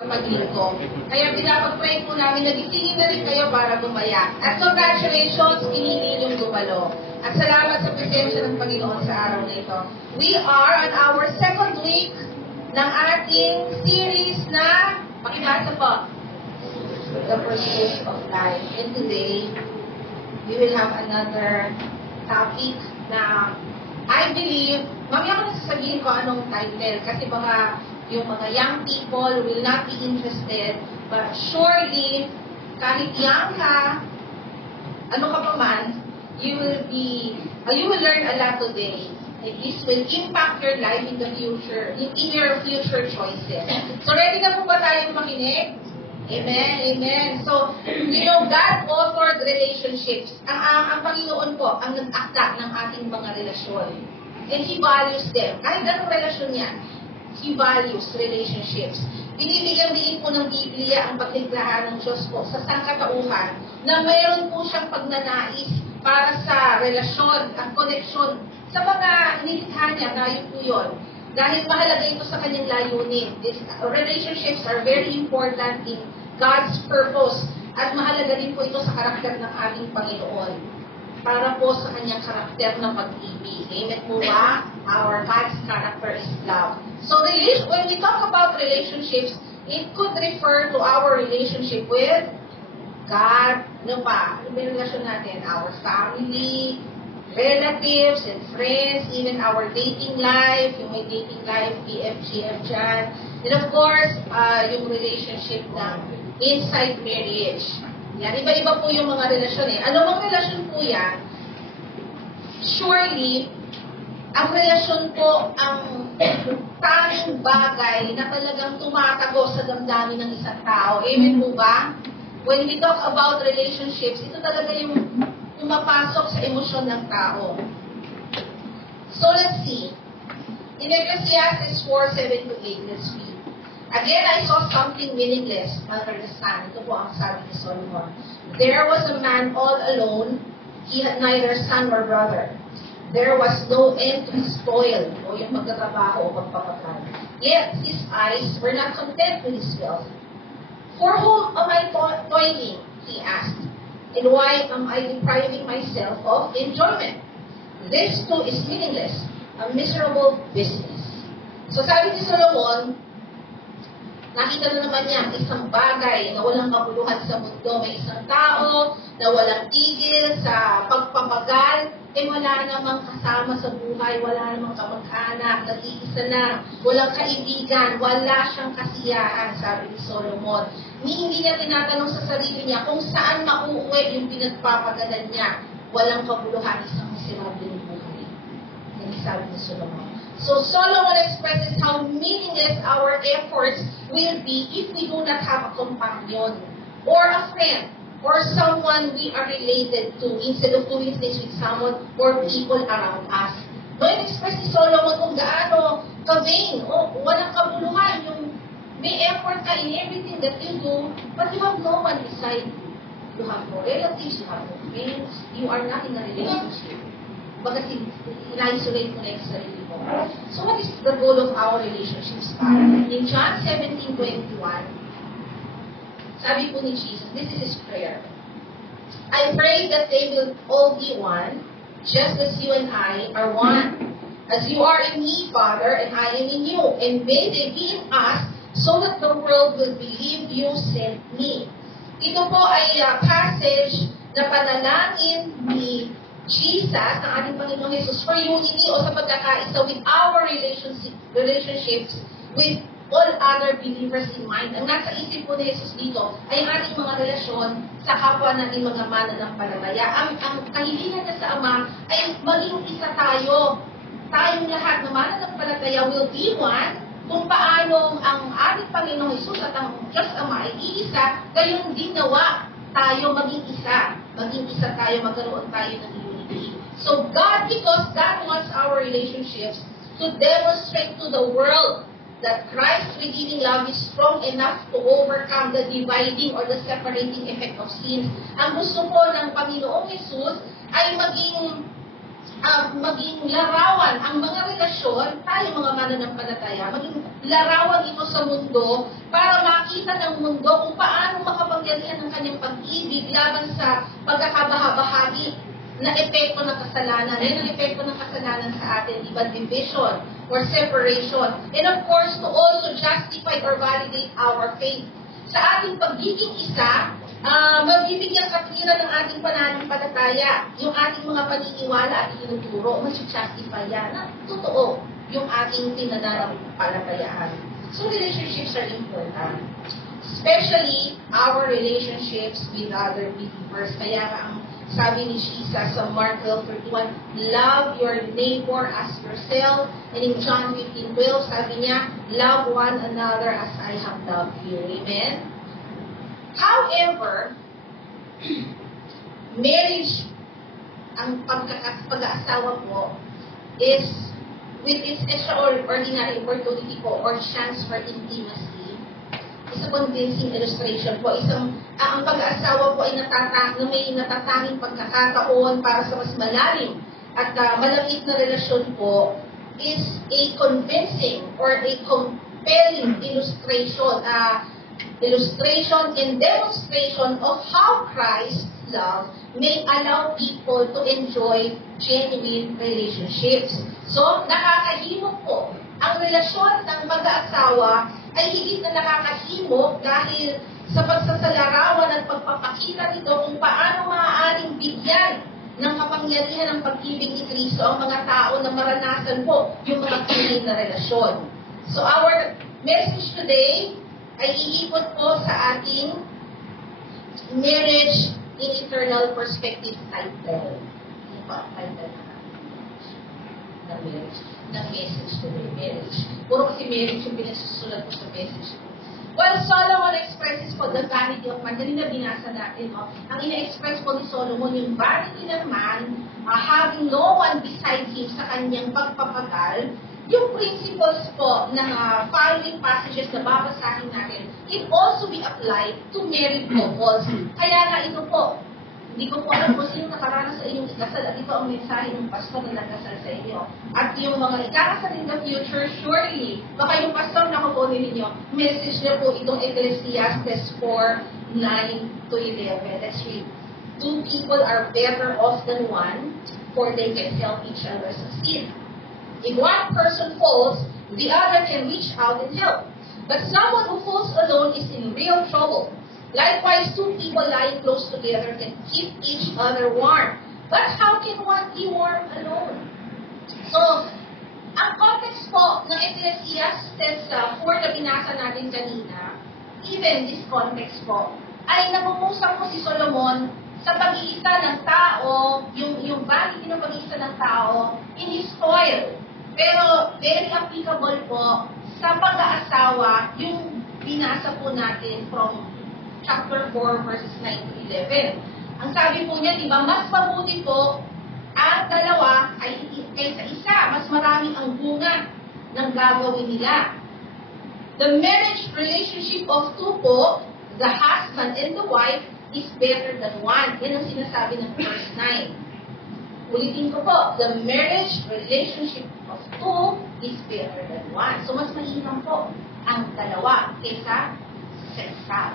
maglingkod. Kaya pinapag-pray po namin na gisingin na rin kayo para gumaya. At congratulations, pinili yung gumalo. At salamat sa presensya ng Panginoon sa araw na ito. We are on our second week ng ating series na, pakibasa po, The Pursuit of Life. And today, we will have another topic na I believe, mamaya ko na sasabihin ko anong title kasi baka yung mga young people will not be interested, but surely, kahit young ka, ano ka pa man, you will learn a lot today. And this will impact your life in the future, in your future choices. So, ready na po ba tayong makinig? Amen, amen. So, God authored relationships. Ang Panginoon po, ang nag-akda ng ating mga relasyon. And He values them. Kahit anong relasyon yan, He values relationships. Binibigyan din po ng Biblia ang paglikha ng Diyos po sa sangkatauhan na mayroon po siyang pagnanais para sa relasyon at koneksyon sa mga nilikha niya. Tayo po yun. Dahil mahalaga ito sa kanyang layunin. Relationships are very important in God's purpose at mahalaga din po ito sa karakter ng ating Panginoon para po sa kanyang karakter ng pag-ibig. Amen po ba? Our God's character is love. So when we talk about relationships, it could refer to our relationship with God. Ano pa? Ano ba yung relasyon natin? Our family, relatives and friends, even our dating life, yung may dating life, BFGF dyan. And of course, yung relationship ng inside marriage. Yan, iba-iba po yung mga relasyon eh. Ano mga relasyon po yan? Surely, ang relasyon po ang tanging bagay na talagang tumatago sa damdamin ng isang tao. Amen po ba? When we talk about relationships, ito talaga yung pumapasok sa emosyon ng tao. So let's see. In Ecclesiastes 4:7-8, let's read. Again, I saw something meaningless under the sun. Ito po ang sabi ni Solomon. There was a man all alone. He had neither son nor brother. There was no end to his toil, o yung pagtatrabaho o pagpapatay. Yet his eyes were not content with his wealth. For whom am I toiling? He asked. And why am I depriving myself of enjoyment? This too is meaningless, a miserable business. So sabi ni Solomon, nakita na naman niya isang bagay na walang kabuluhan sa mundo. May isang tao na walang tigil sa pagpapagal, wala namang kasama sa buhay, wala namang kamag-anak, nag-iisa na, walang kaibigan, wala siyang kasiyahan, sabi ni Solomon. Hindi niya tinatanong sa sarili niya kung saan mauuwi yung pinagpapagalan niya. Walang kabuluhan, isang miserable buhay. Yan sabi ni Solomon. So Solomon expresses how meaningless our efforts will be if we do not have a companion or a friend or someone we are related to instead of doing things with someone or people around us. No, express ni Solomon kung gaano ka-vain o walang kabuluhan yung may effort ka in everything that you do, but you have no one beside you. You have no relatives, you have no friends, you are not in a relationship. Bagat in-isolate mo na yung sarili mo. So what is the goal of our relationships? In John 17:21, sabi po ni Jesus, this is His prayer. I pray that they will all be one, just as you and I are one. As you are in me, Father, and I am in you. And may they be in us, so that the world will believe you sent me. Ito po ay passage na panalangin ni Jesus, ng ating Panginoong Jesus, for unity o sa pagkakaisa with our relationships with all other believers in mind. Ang nasa isip po ni Jesus dito ay ang ating mga relasyon sa kapwa nating mga mananampalataya. Ang kahilingan niya sa Ama ay maging isa tayo. Tayong lahat na mananampalataya will be one kung paano ang ating Panginoong Jesus at ang Diyos Ama ay iisa, gayon din nawa tayo maging isa. Maging isa tayo, magkaroon tayo ng unity. So because God wants our relationships to demonstrate to the world that Christ's redeeming love is strong enough to overcome the dividing or the separating effect of sins. Ang gusto po ng Panginoong Jesus ay maging larawan ang mga relasyon, tayo mga mananampalataya, maging larawan ito sa mundo para makita nakikita ng mundo kung paano makapangyarihan ng kanyang pag-ibig laban sa pagkakabahabahagi na epekto ng kasalanan. Yan ang epekto ng kasalanan sa atin, iba division or separation. And of course, to also justify or validate our faith. Sa ating pagiging isa, mabibigyan katwiran ng ating pananampalataya, yung ating mga paniniwala at itinuturo, mas-justify yan na totoo yung ating pinananampalatayaan. So relationships are important. Especially our relationships with other believers. Kaya ang sabi ni Jesus sa Mark 12:31, love your neighbor as yourself. And in John 15:12, sabi niya, love one another as I have loved you. Amen? However, marriage, ang pag-aasawa po, is with its extraordinary opportunity po or chance for intimacy, is a convincing illustration po. Ang pag-aasawa po ay may natatanging pagkakataon para sa mas malalim at malamig na relasyon po is a convincing or a compelling illustration and demonstration of how Christ's love may allow people to enjoy genuine relationships. So, nakakahimok po. Ang relasyon ng mag-aasawa ay higit na nakakahimok dahil sa pagsasalarawan at pagpapakita nito kung paano maaaring bigyan ng kapangyarihan ng pag-ibig ni Kristo ang mga tao na maranasan po yung mga tunay na relasyon. So, our message today ay iikot po sa ating Marriage in Eternal Perspective title. Ano ba ang title ng marriage? Ng message today, marriage. Puro kasi marriage yung pinasusulat ko sa message. Well, Solomon expresses po the vanity of man. Kanina binasa natin, ang ina-express po ni Solomon yung vanity ng man, having no one beside him sa kanyang pagpapagal. Yung principles po ng following passages na babasahin natin can also be applied to married couples. Kaya nga ito po, hindi ko po alam kung sino nakaranas sa inyong ikasal at ito ang mensahe ng pastor na nagkasal sa inyo. At yung mga ikakasal in the future, surely, baka yung pastor na kukunin ninyo, message niya po itong Ecclesiastes 4:9-11. Let's read. Two people are better off than one, for they can help each other succeed. If one person falls, the other can reach out and help. But someone who falls alone is in real trouble. Likewise, two people lying close together can keep each other warm. But how can one be warm alone? So, ang context po ng Ecclesiastes 4 na binasa natin kanina, even this context po, ay nangungusap po si Solomon sa pag-iisa ng tao, yung vanity ng pag-iisa ng tao in his toil. Pero very applicable po sa pag-aasawa yung binasa po natin from chapter 4 verses 9-11. Ang sabi po niya, di ba, mas mabuti po ang dalawa ay kaysa isa. Mas marami ang bunga ng gagawin nila. The marriage relationship of two po, the husband and the wife, is better than one. Yan ang sinasabi ng verse 9. Ulitin ko po, the marriage relationship of two is better than one. So, mas mainam po ang dalawa kaysa sa isa.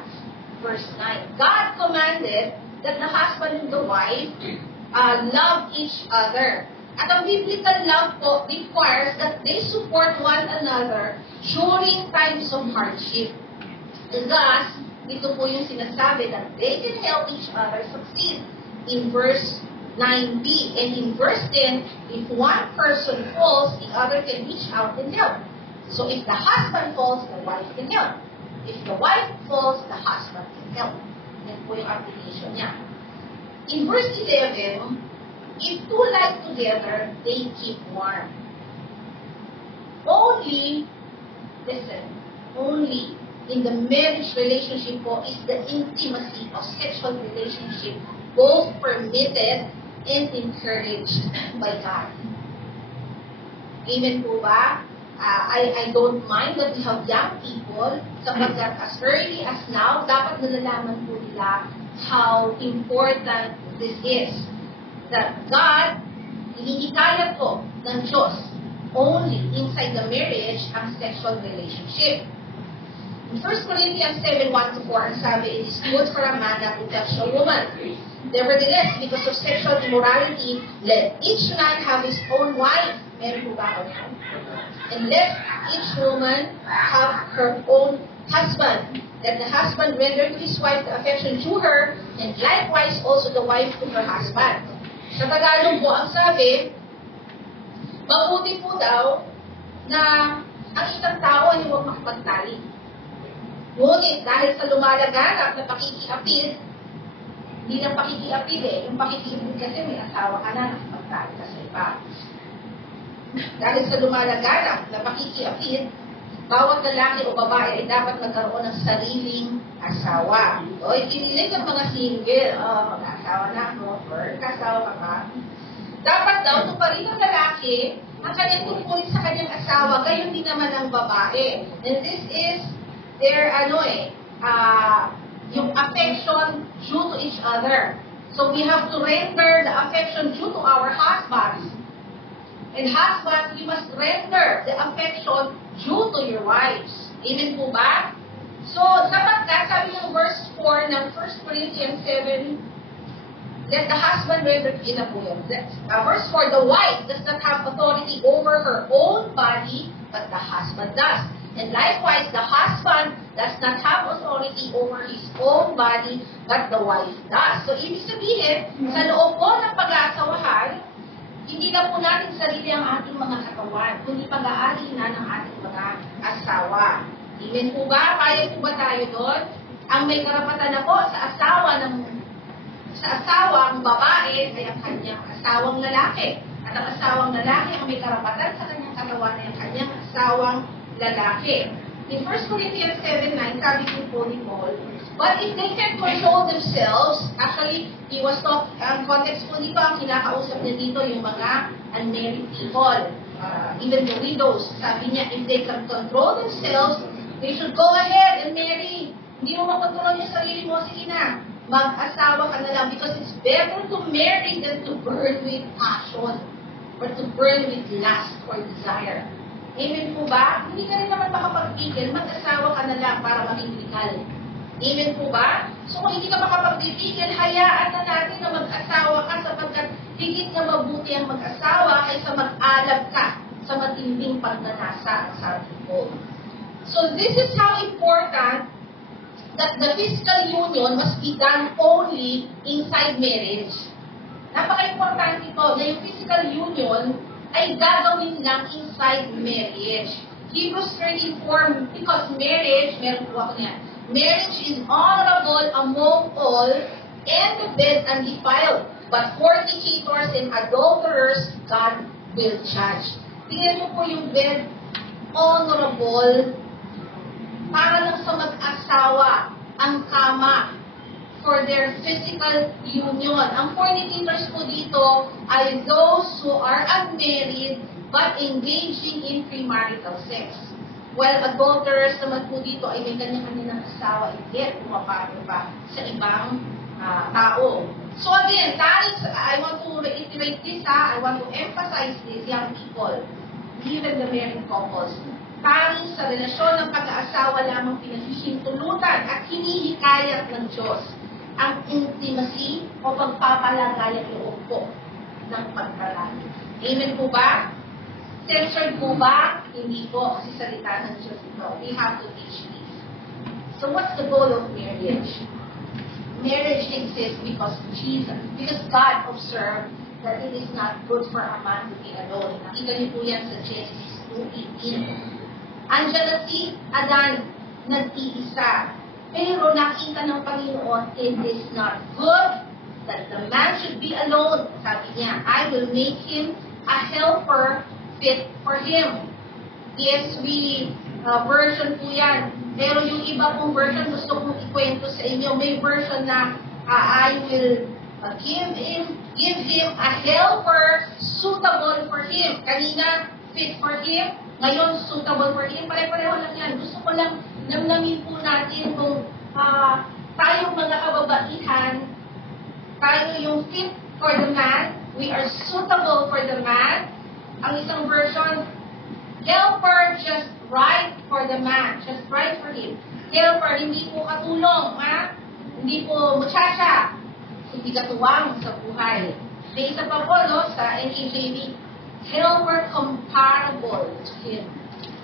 Verse 9, God commanded that the husband and the wife love each other. At ang biblical love po requires that they support one another during times of hardship. And thus, ito po yung sinasabi that they can help each other succeed. In verse 9b. And in verse 10, if one person falls, the other can reach out and help. So if the husband falls, the wife can help. If the wife falls, the husband can help. Yan po yung application niya. In verse 11, if two lie together, they keep warm. Only in the marriage relationship po is the intimacy of sexual relationship both permitted and encouraged by God. Amen po ba? I don't mind that we have young people sapagkat as early as now, dapat nalalaman po nila how important this is. That God, hinihikayat po ng Diyos only inside the marriage ang sexual relationship. In 1 Corinthians 7:1-4, ang sabi, it is good for a man not to touch a woman. Nevertheless, because of sexual immorality, let each man have his own wife. Meron po ba ako? And let each woman have her own husband. Let the husband render to his wife the affection due her, and likewise also the wife to her husband. Sa Tagalog po, ang sabi, mabuti po daw na ang isang tao ay huwag makipagtali. Ngunit dahil sa lumalaganap na pakikiapid, hindi lang pakikiapid yung pakikiapid kasi may asawa ka na, nakipagtali ka sa iba. Dahil sa lumalaganap na pakikiapid, bawat lalaki o babae ay dapat magkaroon ng sariling asawa. O, ikinilig ang mga single. Mag-asawa na ako, or kasawa ka ba? Dapat daw, ito pa rin ang lalaki, ang kanyang tungkulin sa kanyang asawa, gayon din naman ang babae. And this is their, yung affection due to each other. So we have to render the affection due to our husbands. And husbands, you must render the affection due to your wives. Amen po ba? So, sapagkat sabi ng verse 4 ng 1 Corinthians 7, let the husband render, yun na po yun. Verse 4, the wife does not have authority over her own body, but the husband does. And likewise, the husband does not have authority over his own body, but the wife does. So, ibig sabihin, sa loob po ng pag-aasawahan, hindi na po natin sarili ang ating mga katawan, kundi pag-aari na ng ating mga asawa. Amen po ba? Kaya po ba tayo doon? Ang may karapatan na po sa asawa ang babae ay ang kanyang asawang lalaki. At ang asawang lalaki ang may karapatan sa kanyang katawan ay ang kanyang asawang lalaki. In 1 Corinthians 7:9, sabi po ni Paul, but if they can control themselves, actually, he was talking, ang context po dito, ang kinakausap niya dito, yung mga unmarried people, even the widows. Sabi niya, if they can control themselves, they should go ahead and marry. Hindi mo makontrol yung sarili mo, sige na, mag-asawa ka na lang, because it's better to marry than to burn with passion, or to burn with lust or desire. Amen po ba? Hindi ka rin naman makapagpigil, mag-asawa ka na lang para maging legal. Amen po ba? So kung hindi ka makapagpigil, hayaan na natin na mag-asawa ka sapagkat higit na mabuti ang mag-asawa kaysa mag-alab ka sa matinding pagnanasa, sabi ko. So this is how important that the physical union must be done only inside marriage. Napaka-importante po na yung physical union ay gagawin lang inside marriage. Hebrews 13:4, because marriage, meron po ako niyan, marriage is honorable among all, and the bed undefiled. But fornicators and adulterers, God will judge. Tingnan mo po yung bed, honorable, para lang sa mag-asawa, ang kama, for their physical union. Ang fornicators po dito ay those who are unmarried but engaging in premarital sex. While adulterers naman po dito ay may kanya-kanya ng asawa and yet pumapano pa sa ibang tao. So again, I want to reiterate this, I want to emphasize this, young people, even the married couples. Tanging sa relasyon ng pag-aasawa lamang pinaghihintulutan at hinihikayat ng Diyos ang intimacy o pagpapalagayang loob po ng pagkarami. Amen po ba? Censored po ba? Hindi po, kasi salita ng Diyos ito. We have to teach this. So what's the goal of marriage? Marriage exists because God observed that it is not good for a man to be alone. Nakita niyo po yan sa Genesis 2:18. Andiyan na si Adan, nag-iisa. Pero nakita ng Panginoon, it is not good that the man should be alone. Sabi niya, I will make him a helper fit for him. ESV version po yan. Pero yung iba pong version, gusto kong ikwento sa inyo. May version na I will give him a helper suitable for him. Kanina, fit for him. Ngayon, suitable for him. Pare-pareho lang yan. Gusto ko lang namnamin po natin kung tayong mga kababaihan, tayo yung fit for the man, we are suitable for the man. Ang isang version, helper just right for the man. Just right for him. Helper, hindi po katulong, ha? Hindi po muchacha. Hindi katuwang sa buhay. May isa pa po, no, sa NKJV, helper comparable to him.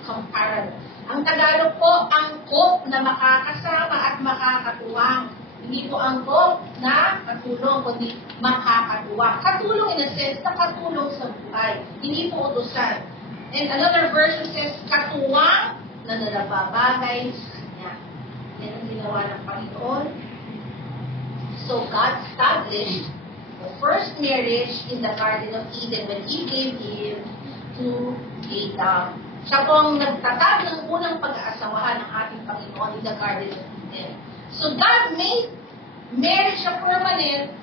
Comparable. Ang Tagalog po, angkop na makakasama at makakatuwang. Hindi po angkop na katulong, kundi makakatuwang. Katulong in a sense, nakatulong sa buhay. Hindi po utusan. And another version says, katuwang na nalababagay sa Kanya. Yan ang ginawa ng Panginoon. So God established the first marriage in the Garden of Eden when He gave Eve to Adam. Siya po ang nagtatag ng unang pag-aasawahan ng ating Panginoon in the Garden of Eden. So God made marriage a permanent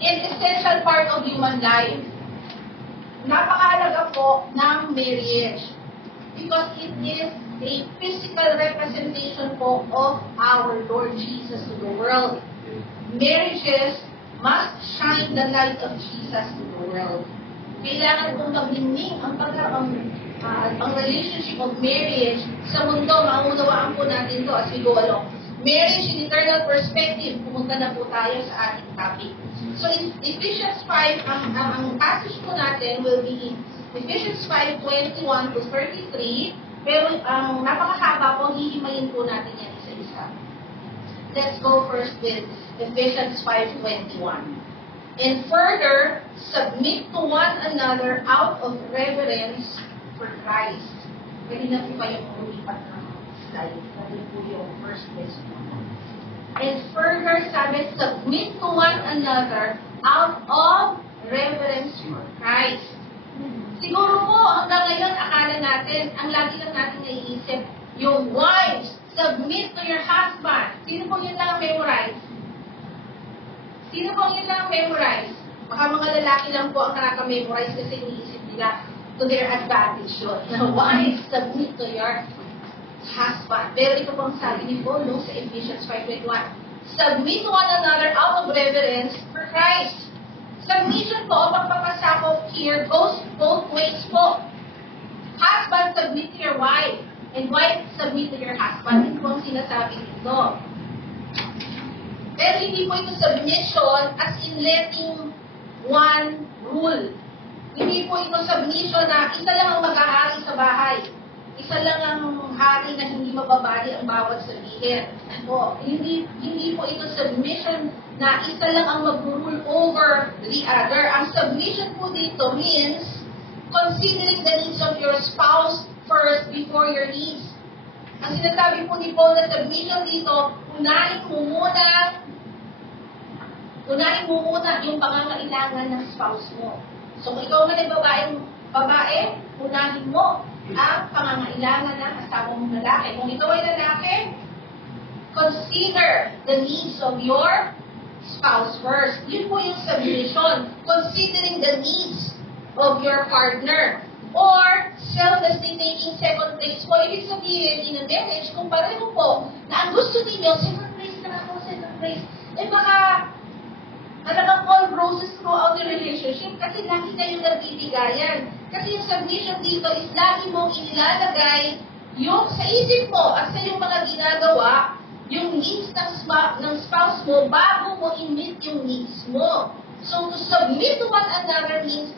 and essential part of human life. Napakahalaga po ng marriage because it is a physical representation po of our Lord Jesus to the world. Marriages must shine the light of Jesus to the world. Kailangan pong maglingning ang relationship of marriage sa mundo. Maunawaan po natin to as we go along. Marriage in eternal perspective, pumunta na po tayo sa ating topic. So in Ephesians 5, ang passage po natin will be in Ephesians 5:21 to 33, pero ang napakahaba po, hihimayin po natin yan isa-isa. Let's go first with Ephesians 5:21. And further, submit to one another out of reverence for Christ. Pwede na po kayong ulipat ng slide. Pwede po yung first place po. And further, sabi, submit to one another out of reverence for Christ. Siguro po, hanggang ngayon, akala natin, ang lagi lang natin naiisip, yung wives, submit to your husband. Sino po yun lang memorize? Sino po yun lang memorize? Baka mga lalaki lang po ang nakaka-memorize kasi iniisip nila to their advantage yun. Now, wives, submit to your husband. Pero ito pong sabi ni Paul sa Ephesians 5:21. Submit to one another out of reverence for Christ. Submission po, pagpapasakop here, goes both ways po. Husband, submit to your wife. And wife, submit to your husband. Ito pong sinasabi dito. Pero hindi po ito submission as in letting one rule. Hindi po ito submission na isa lang ang mag-ahari sa bahay. Isa lang ang hari na hindi mababali ang bawat sabihin. Po, hindi po ito submission na isa lang ang mag-rule over the other. Ang submission po dito means considering the needs of your spouse first before your needs. Ang sinasabi po ni Paul na submission dito, unahin mo muna yung pangangailangan ng spouse mo. So kung ikaw man ay babae, unahin mo ang pangangailangan ng asawa mong lalaki. Kung ikaw ay lalaki, consider the needs of your spouse first. Yun po yung submission. Considering the needs of your partner. Or, selflessly taking second place po. Ibig sabihin, in a marriage, kung pareho po, na ang gusto ninyo, second place na ako, second place, eh baka, talagang all roses throughout the relationship kasi lagi kayong nagbibigayan. Kasi yung submission dito is lagi mong inilalagay yung sa isip mo at sa yung mga ginagawa, yung needs ng spouse mo bago mo i-meet yung needs mo. So, to submit to one another means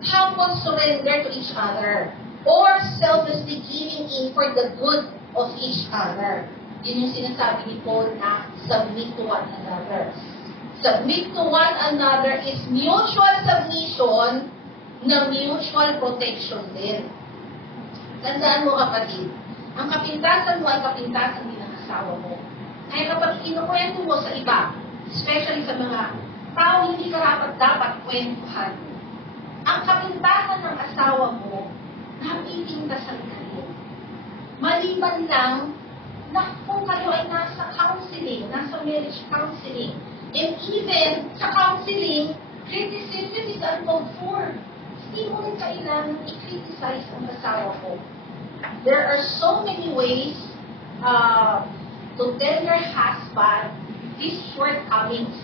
humble surrender to each other or selflessly giving in for the good of each other. Yun yung sinasabi ni Paul na submit to one another. Submit to one another is mutual submission na mutual protection din. Tandaan mo kapatid, ang kapintasan mo ay kapintasan din ng asawa mo. Kaya kapag kinukwento mo sa iba, especially sa mga tao hindi karapat-dapat kwentuhan, ang kapintasan ng asawa mo, napipintasan kayo. Maliban lang na kung kayo ay nasa counseling, nasa marriage counseling, and even sa counseling, criticism is uncalled for. Hindi mo rin kailangan i-criticize ang asawa ko. There are so many ways to tell your husband his shortcomings.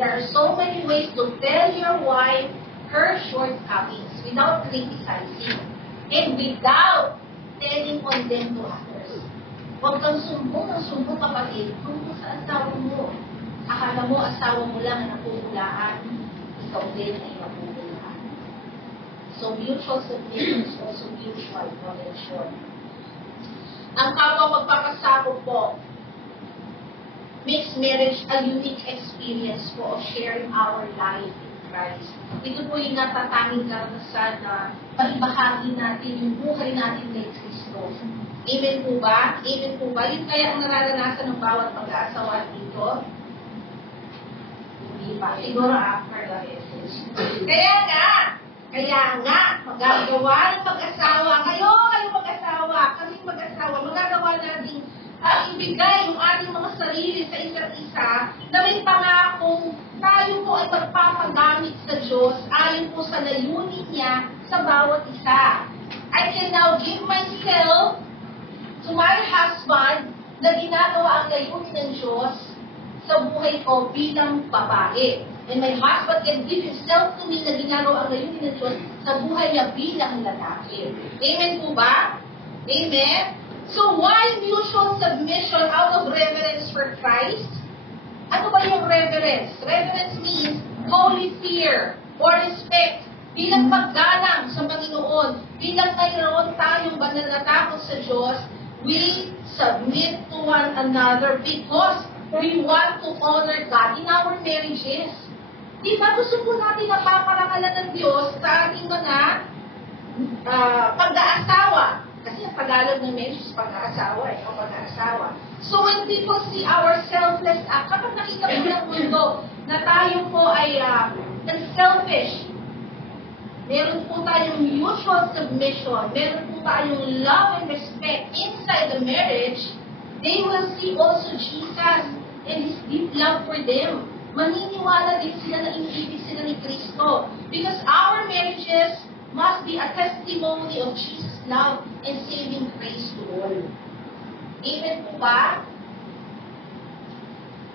There are so many ways to tell your wife her shortcomings without criticizing and without depending on them to others. Huwag kang sumbong ng sumbong, kapatid, tungkol sa asawa mo. Akala mo, asawa mo lang ang napupulaan. Ikaw din ay napupulaan. So, mutual submission is also mutual connection. Ang kapwa magpapasakop po makes marriage a unique experience po of sharing our life in Christ. Ito po yung natatanging karanasan na maibahagi natin yung buhay natin kay Kristo. Amen po ba? Amen po ba? Yun kaya ang nararanasan ng bawat mag-aasawa dito? Hindi pa. Siguro after the message. Kaya nga, magagawa ng mag-asawa. Kayo mag-asawa. Kaming mag-asawa. Magagawa natin ibigay yung ating mga sarili sa isa't isa na may pangakong tayo po ay magpapagamit sa Diyos ayon po sa layunin niya sa bawat isa. I can now give myself to my husband na ginagawa ang layunin ng Diyos sa buhay ko bilang babae. And my husband can give himself to me na ginagawa ang layunin ng Diyos sa buhay niya bilang lalaki. Amen po ba? Amen? So why mutual submission out of reverence for Christ? Ano ba yung reverence? Reverence means holy fear or respect. Bilang paggalang sa Panginoon, bilang mayroon tayong banal na takot sa Diyos, we submit to one another because we want to honor God in our marriages. Di ba gusto po natin na paparangalan ng Diyos sa ating mga pag-aasawa? Kasi ang Tagalog ng marriage is pag-aasawa, pag-aasawa. So when people see our selfless act, kapag nakita po ng mundo na tayo po ay selfish, meron po tayong mutual submission, meron po tayong love and respect inside the marriage, they will see also Jesus and His deep love for them. Maniniwala din sila na inibig sila ni Kristo. Because our marriages must be a testimony of Jesus' love and saving grace to all. Amen po ba?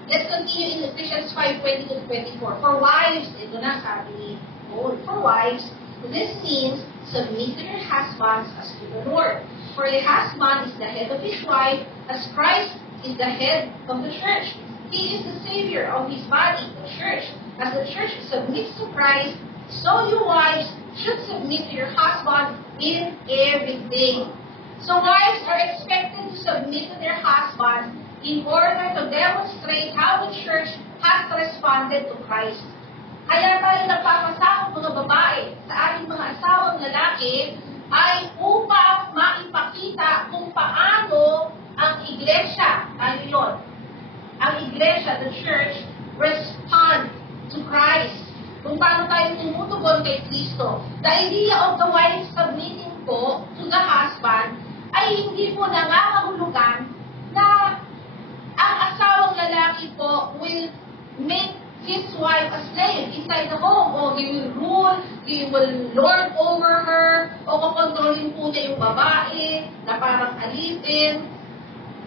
Let's continue in Ephesians 5:20-24. For wives, ito na sabi ni Paul, for wives, this means submit to your husbands as to the Lord. For the husband is the head of his wife, as Christ is the head of the church. He is the Savior of His body, the church. As the church submits to Christ, so you wives should submit to your husband in everything. So wives are expected to submit to their husbands in order to demonstrate how the church has responded to Christ. Kaya tayo nagpapasakop mga babae sa ating mga asawang lalaki ay upang maipakita kung paano ang iglesia, ang iglesia, the church, respond to Christ. Kung paano tayo tumutugon kay Kristo. The idea of the wife submitting po to the husband ay hindi po nangangahulugan na ang asawang lalaki po will make his wife a slave inside the home. O he will rule, he will lord over her, o kukontrolin po niya yung babae na parang alipin.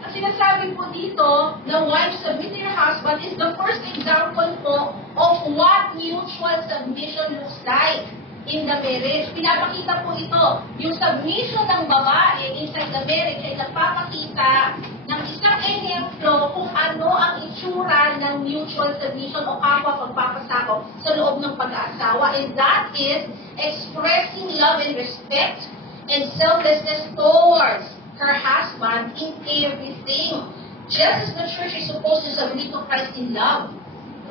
Ang sinasabi po dito na wife submit to your husband is the first example po of what mutual submission looks like in the marriage. Pinapakita po ito. Yung submission ng babae inside the marriage ay nagpapakita ng isang ehemplo kung ano ang itsura ng mutual submission o kapwa pagpapasakop sa loob ng pag-aasawa. And that is expressing love and respect and selflessness towards her husband in everything. Just as the church is supposed to submit to Christ in love,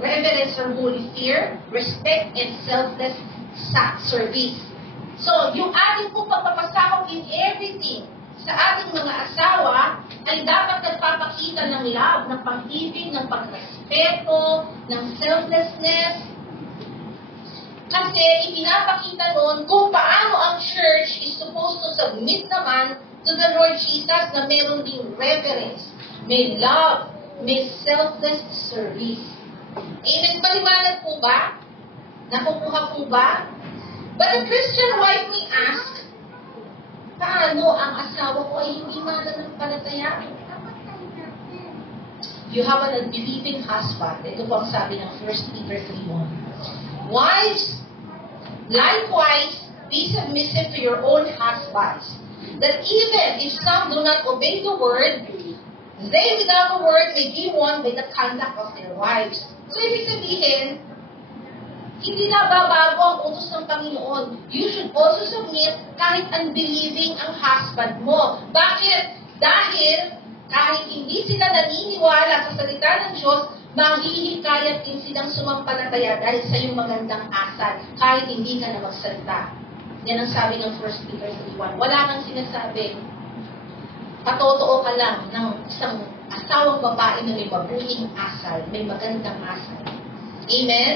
reverence or holy fear, respect, and selfless service. So, yung ating pong pagpapasakop in everything sa ating mga asawa ay dapat nagpapakita ng love, ng pag-ibig, ng pagrespeto, ng selflessness. Kasi ipinapakita noon kung paano ang church is supposed to submit naman to the Lord Jesus na meron ding reverence, may love, may selfless service. Amen. Paliwanag po ba? Nakukuha po ba? But a Christian wife may ask, paano ang asawa ko ay hindi mananampalataya? You have an unbelieving husband. Ito po ang sabi ng 1 Peter 3:1. Wives, likewise, be submissive to your own husbands, that even if some do not obey the word, they without the word may be won by the conduct of their wives. So, ibig sabihin, hindi na babago ang utos ng Panginoon. You should also submit kahit unbelieving ang husband mo. Bakit? Dahil kahit hindi sila naniniwala sa salita ng Diyos, maghihikayat din silang sumampalataya dahil sa iyong magandang asal, kahit hindi ka na magsalita. Yan ang sabi ng 1 Peter 3:1. Wala kang sinasabi. Patotoo ka lang ng isang asawang babae na may mabuting asal, may magandang asal. Amen?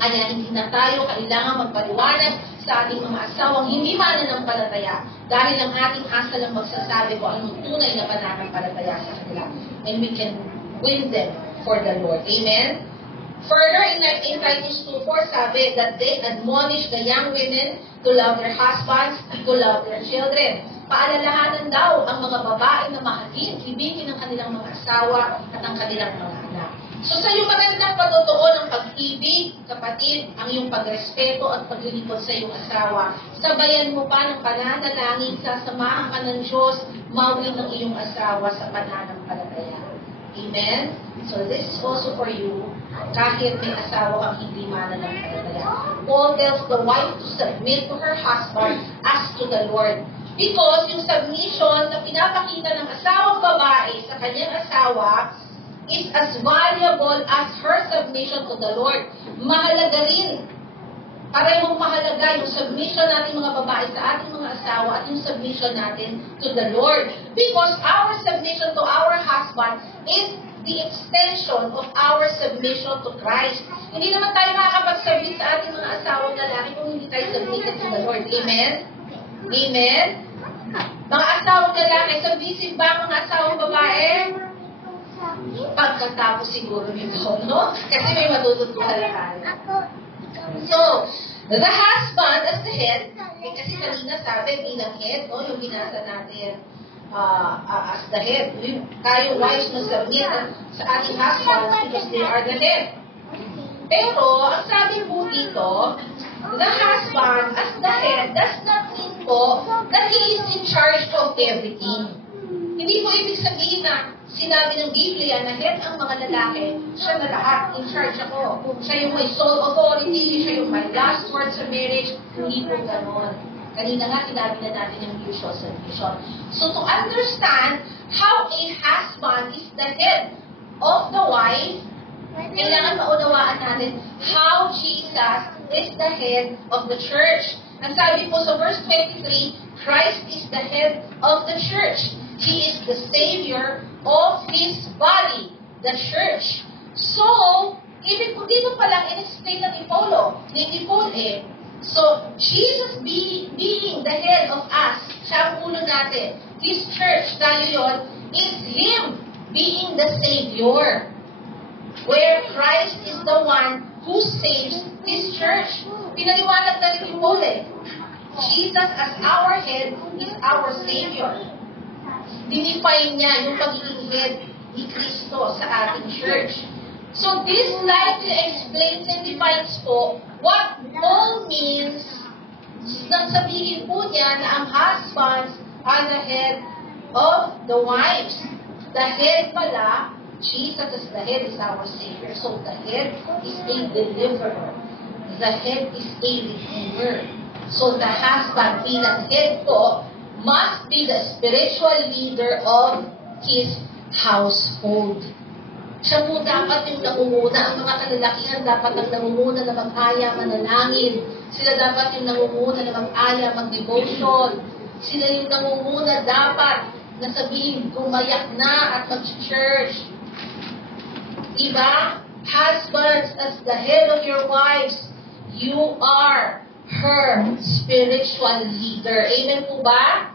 Kaya hindi na tayo kailangan magpaliwanag sa ating mga asawang hindi mananampalataya dahil ang ating asal ang magsasabi kung anong tunay na pananampalataya sa kanila. And we can win them for the Lord. Amen? Further, in Titus 2:4, sabi that they admonish the young women to love their husbands and to love their children. Paalalahanan daw ang mga babae na mahalin, ibigin ang kanilang mga asawa at ang kanilang mga anak. So sa iyong magandang patutuo ng pag-ibig, kapatid, ang iyong pagrespeto at paglilingkod sa iyong asawa, sabayan mo pa ng pananalangin, sasamahan ka ng Diyos, mawin ng iyong asawa sa pananampalataya. Amen? So this is also for you, kahit may asawa kang hindi mananampalataya. Paul tells the wife to submit to her husband as to the Lord. Because yung submission na pinapakita ng asawang babae sa kanyang asawa is as valuable as her submission to the Lord. Mahalaga rin. Parehong mahalaga yung submission natin mga babae sa ating mga asawa at yung submission natin to the Lord. Because our submission to our husband is the extension of our submission to Christ. Hindi naman tayo makakapag-submit sa ating mga asawang lalaki kung hindi tayo submitted to the Lord. Amen? Amen? Mga asawang lalaki, submissive ba ang mga asawang babae? Pagkatapos siguro nito, no? Kasi may matututunan tayo. So, the husband as the head, kasi kanina sabi bilang head, no? Yung binasa natin as the head. Tayo wives na submit sa ating husband because they are the head. Pero, ang sabi po dito, the husband as the head does not mean po that he is in charge of everything. Hindi po ibig sabihin na sinabi ng Biblia na head ang mga lalaki, siya na lahat, in charge ako. Siya yung may sole authority, siya yung may last word sa marriage, hindi po ganon. Kanina nga, sinabi na natin yung mutual submission. So to understand how a husband is the head of the wife, kailangan maunawaan natin how Jesus is the head of the church. Ang sabi po sa verse 23, Christ is the head of the church. He is the Savior of His body, the church. So, ibig po dito palang in-explain na ni Paul So, Jesus being the head of us, siya ang ulo natin, His church, tayo yun, is Him being the Savior. Where Christ is the one who saves His church. Pinaliwanag na ni Paul Jesus as our head is our Savior. Dinifine niya yung pagiging head ni Kristo sa ating church. So this slightly explains and defines po what Paul means nang sabihin po niya na ang husbands are the head of the wives. The head pala, Jesus as the head is our Savior. So the head is a deliverer. The head is a redeemer. So the husband bilang head po must be the spiritual leader of his household. Siya po dapat yung nangunguna. Ang mga kalalakihan dapat ang nangunguna na mag-aya, manalangin. Sila dapat yung nangunguna na mag-aya, mag-devotion. Sila yung nangunguna dapat na sabihin, gumayak na at mag-church. Diba? Husbands, as the head of your wives, you are her spiritual leader. Amen po ba?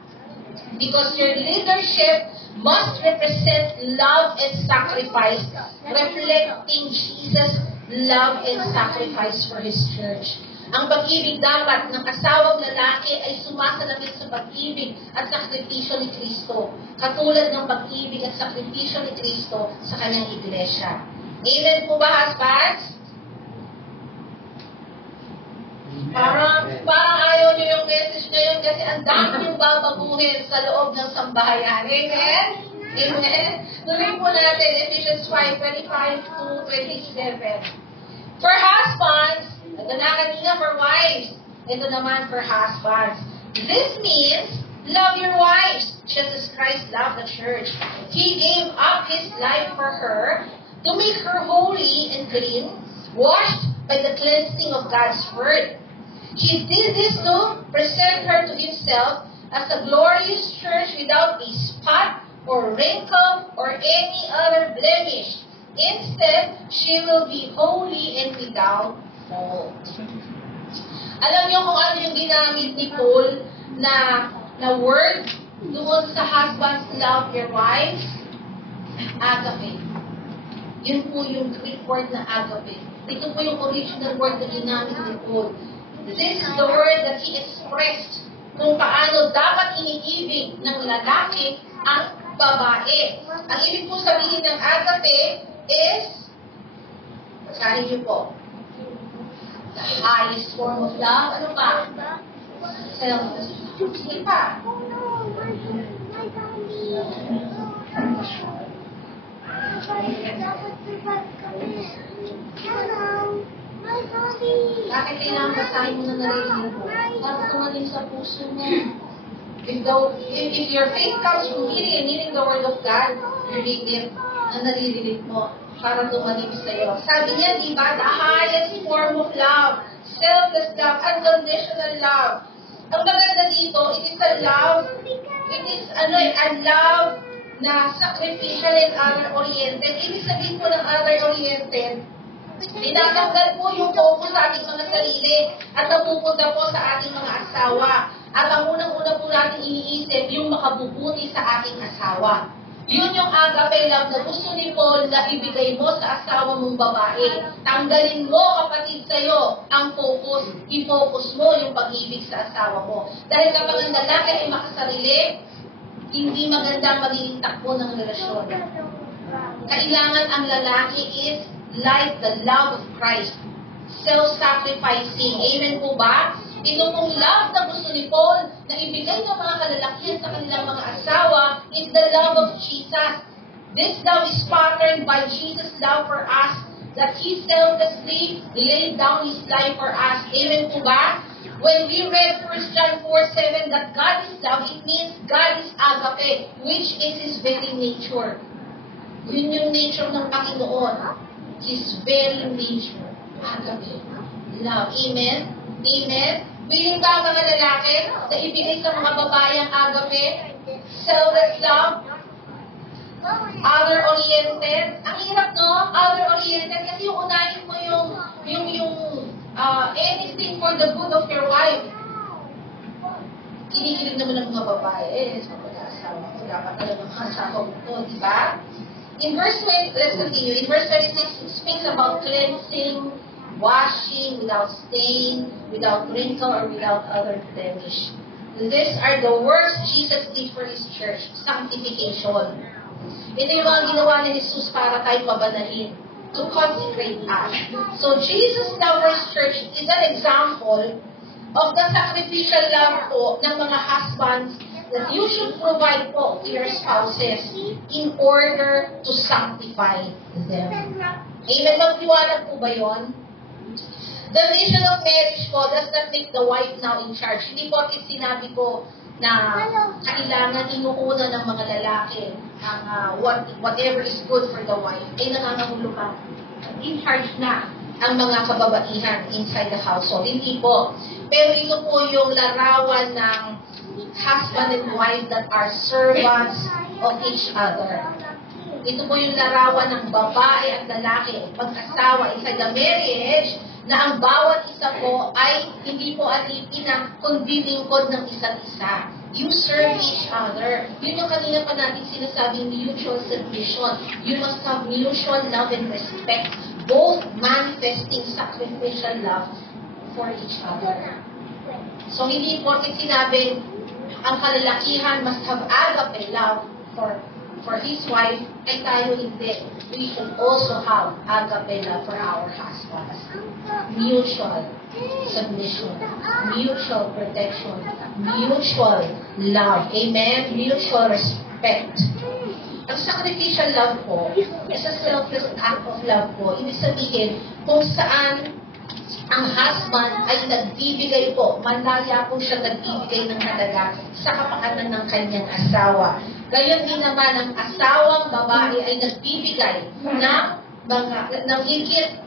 Because your leadership must represent love and sacrifice, reflecting Jesus' love and sacrifice for His church. Ang pag-ibig dapat ng asawang lalaki ay sumasalapit sa pag-ibig at sakripisyo ni Kristo, katulad ng pag-ibig at sakripisyo ni Kristo sa kanyang iglesia. Amen po ba, husbands? Parang ayaw niyo yung message ngayon kasi ang dami yung babaguhin sa loob ng sambahayan. Amen? Amen? Tuloy po natin, Ephesians 5:25 to 27. For husbands, ito na kanina for wives. Ito naman for husbands. This means, love your wives, just as Christ loved the church. He gave up His life for her to make her holy and clean, washed by the cleansing of God's Word. He did this to present her to Himself as a glorious church without a spot or wrinkle or any other blemish. Instead, she will be holy and without fault. Alam niyo kung ano yung ginamit ni Paul na word doon sa husbands, love your wives? Agape. Yun po yung Greek word na agape. Ito po yung original word na ginamit ni Paul. This is the word that he expressed kung paano dapat iniibig ng lalaki ang babae. Ang ibig po sabihin ng agape is, basahin niyo po, the highest form of love. Ano pa? Selfless. Sige pa. Bakit kailangan basahin mo na naririnig mo? Para tumalim sa puso mo. If your faith comes from hearing the Word of God, read it na naririnig mo para tumalim sa'yo. Sabi niya, di ba, the highest form of love, selfless love, unconditional love. Ang maganda dito, it is a love na sacrificial and other-oriented. Ibig sabihin po ng other-oriented, tinatanggal po yung focus sa ating mga sarili at napupunta po sa ating mga asawa. At ang unang-una po natin iniisip, yung makabubuti sa ating asawa. Yun yung agape love na gusto ni Paul na ibigay mo sa asawa mong babae. Tanggalin mo, kapatid, sa'yo ang focus. I-focus mo yung pag-ibig sa asawa mo. Dahil kapag ang lalaki ay makasarili, hindi maganda magiging takbo ng relasyon. Kailangan ang lalaki is like the love of Christ. Self-sacrificing. Amen po ba? Ito pong love na gusto ni Paul na ibigay ng mga kalalakihan sa kanilang mga asawa is the love of Jesus. This love is patterned by Jesus' love for us, that He selflessly laid down His life for us. Amen po ba? When we read 1 John 4:7 that God is love, it means God is agape, which is His very nature. Yun yung nature ng Panginoon. His very nature. Agape. Love. Amen? Amen? Willing ba mga lalaki na ibigay sa mga babae ang agape? Selfless love? Other-oriented? Ang hirap, no? Other-oriented kasi yung unahin mo yung anything for the good of your wife. Kinikilig naman ng mga babae. Sa pag-aasawa ko, dapat talagang asawa ko ito, di ba? In verse 20, let's continue. In verse 26, it speaks about cleansing, washing without stain, without wrinkle, or without other blemish. These are the works Jesus did for His church. Sanctification. Ito yung mga ginawa ni Jesus para tayo pabanahin. To consecrate us. So Jesus' love for His church is an example of the sacrificial love po ng mga husbands that you should provide po to your spouses in order to sanctify them. Amen? Magtiwalag po ba yun? The vision of marriage po does not make the wife now in charge. Hindi po at sinabi ko na kailangan inuuna ng mga lalaki ang whatever is good for the wife ay nangangahulugan. In charge na ang mga kababaihan inside the household. Hindi po. Pero ito po yung larawan ng husband and wife that are servants of each other. Ito po yung larawan ng babae at lalaki, pag-asawa inside the marriage, na ang bawat isa po ay hindi po alipin na kundi lingkod ng isa't isa. You serve each other. Yun yung kanina pa natin sinasabing mutual submission. You must have mutual love and respect, both manifesting sacrificial love for each other. So hindi porket sinabi ang kalalakihan must have agape love for for his wife, ay tayo hindi. We should also have agape love for our husbands. Mutual submission, mutual protection, mutual love. Amen? Mutual respect. Ang sacrificial love po, is a selfless act of love po. Ibig sabihin, kung saan ang husband ay nagbibigay po, malaya po siya nagbibigay ng halaga sa kapakanan ng kanyang asawa. Gayon din naman ang asawang babae ay nagbibigay ng higit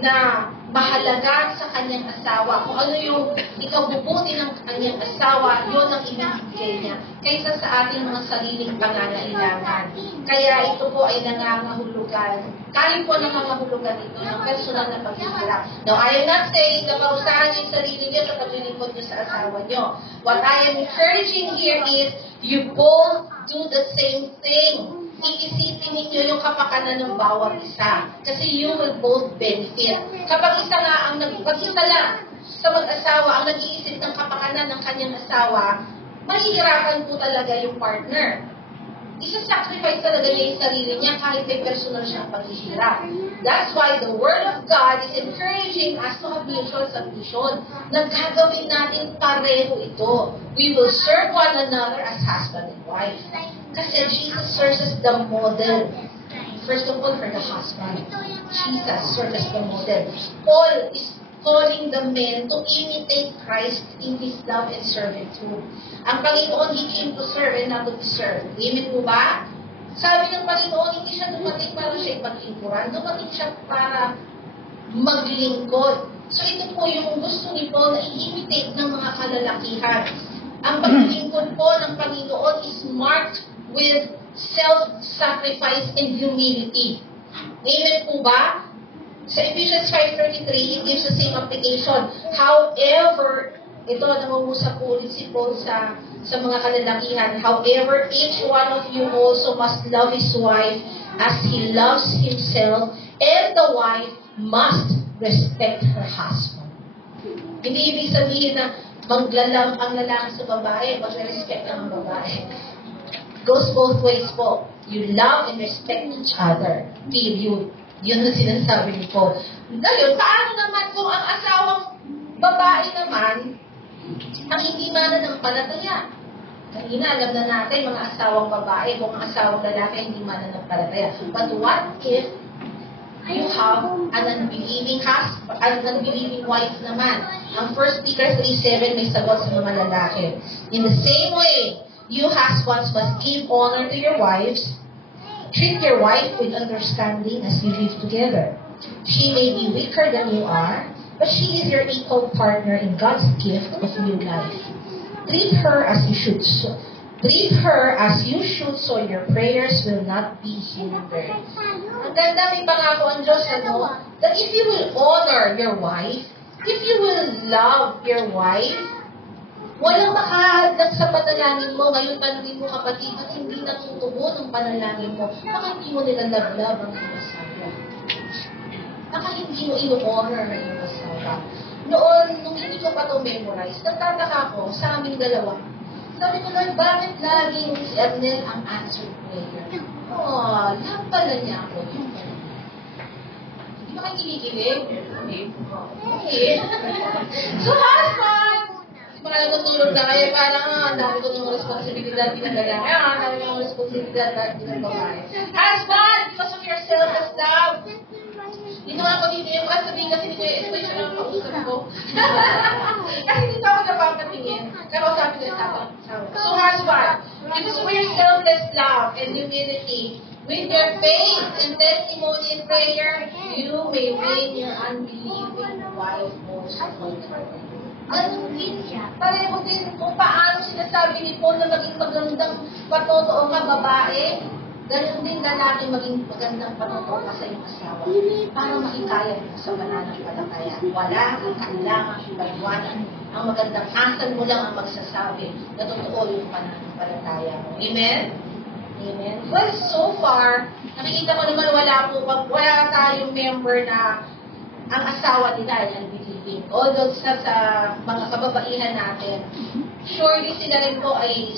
na mahalaga sa kanyang asawa. Kung ano yung ikabubuti ng kanyang asawa, yun ang ibibigay niya kaysa sa ating mga sariling pangangailangan. Kaya ito po ay nangangahulugan. Kahit po nangangahulugan ito ng personal na paghihirap. Now, I am not saying na pausahan yung sarili niyo sa paglilingkod niyo sa asawa niyo. What I am encouraging here is you both do the same thing. Iisipin ninyo yung kapakanan ng bawat isa. Kasi you will both benefit. Kapag isa lang sa mag-asawa ang nag-iisip ng kapakanan ng kanyang asawa, mahihirapan po talaga yung partner. Isa-sacrifice talaga niya yung sarili niya kahit may personal siyang paghihirap. That's why the Word of God is encouraging us to have mutual submission. Nagkagawin natin pareho ito. We will serve one another as husband and wife. Kasi Jesus serves as the model. First of all, for the husband. Jesus serves as the model. Paul is calling the men to imitate Christ in His love and servitude. Ang Panginoon, He came to serve and not to be served. Amen po ba? Sabi ng Panginoon, hindi siya dumating para siya ipaglingkuran. Dumating siya para maglingkod. So ito po yung gusto ni Paul na i-imitate ng mga kalalakihan. Ang paglingkod po ng Panginoon is marked with self-sacrifice and humility. Amen po ba? Sa Ephesians 5:33, it gives the same application. However, ito, nangungusap po ulit si Paul sa mga kalalakihan. However, each one of you also must love his wife as he loves himself, and the wife must respect her husband. Hindi ibig sabihin na maglalang ang lalaki sa babae, mag-respect ang babae. Goes both ways po. You love and respect each other. Period. Yun ang sinasabi ni Paul. Ngayon, paano naman kung ang asawang babae naman ang hindi mananampalataya? Kanina, alam na natin, mga asawang babae, kung ang asawang lalaki hindi mananampalataya. But what if you have an unbelieving husband, an unbelieving wife naman? Ang 1 Peter 3:7 may sagot sa mga lalaki. In the same way, you husbands must give honor to your wives. Treat your wife with understanding as you live together. She may be weaker than you are, but she is your equal partner in God's gift of new life. Treat her as you should, so your prayers will not be hindered. Ang ganda, may pangako ang Diyos, that if you will honor your wife, if you will love your wife, walang makahagdag sa panalangin mo. Ngayon, tanungin mo, kapatid, at hindi natutubo ng panalangin mo, baka hindi mo nilalab-lab ang iyong asawa. Baka hindi mo ino-honor ang iyong asawa. Noon, nung hindi ko pa ito memorize, nagtataka ko sa aming dalawa. Sabi ko, Lord, bakit laging si Adnel ang answered prayer? Oh, love pala niya ako. Hindi ba kayo kinikilig? Okay. So, husband! Mga natutulog na kayo, parang ang dami ko ng responsibilidad pinagdala. Ang dami ng responsibilidad pinagbabae. Husband, because of your selfless love. Dito ako dito yung sabihin kasi dito yung expression ng kausap ko. Kasi dito ako napapatingin. Kausapin ko yung sabi. So husband, because of your selfless love and humility, with your faith and testimony and prayer, you may win your unbelieving wife most comfortably. Ganun din siya. Pareho din kung paano sinasabi ni Paul na maging magandang patotoo ka babae, ganun din lalaki maging magandang patotoo ka sa iyong asawa para makikaya mo sa pananampalataya. Wala ang kailangan ibaywanan. Ang magandang asal mo lang ang magsasabi na totoo yung pananampalataya mo. Amen? Amen? Well, so far, nakikita ko naman wala tayong member na ang asawa nila ay unbelieving. Although sa mga kababaihan natin, surely sila rin po ay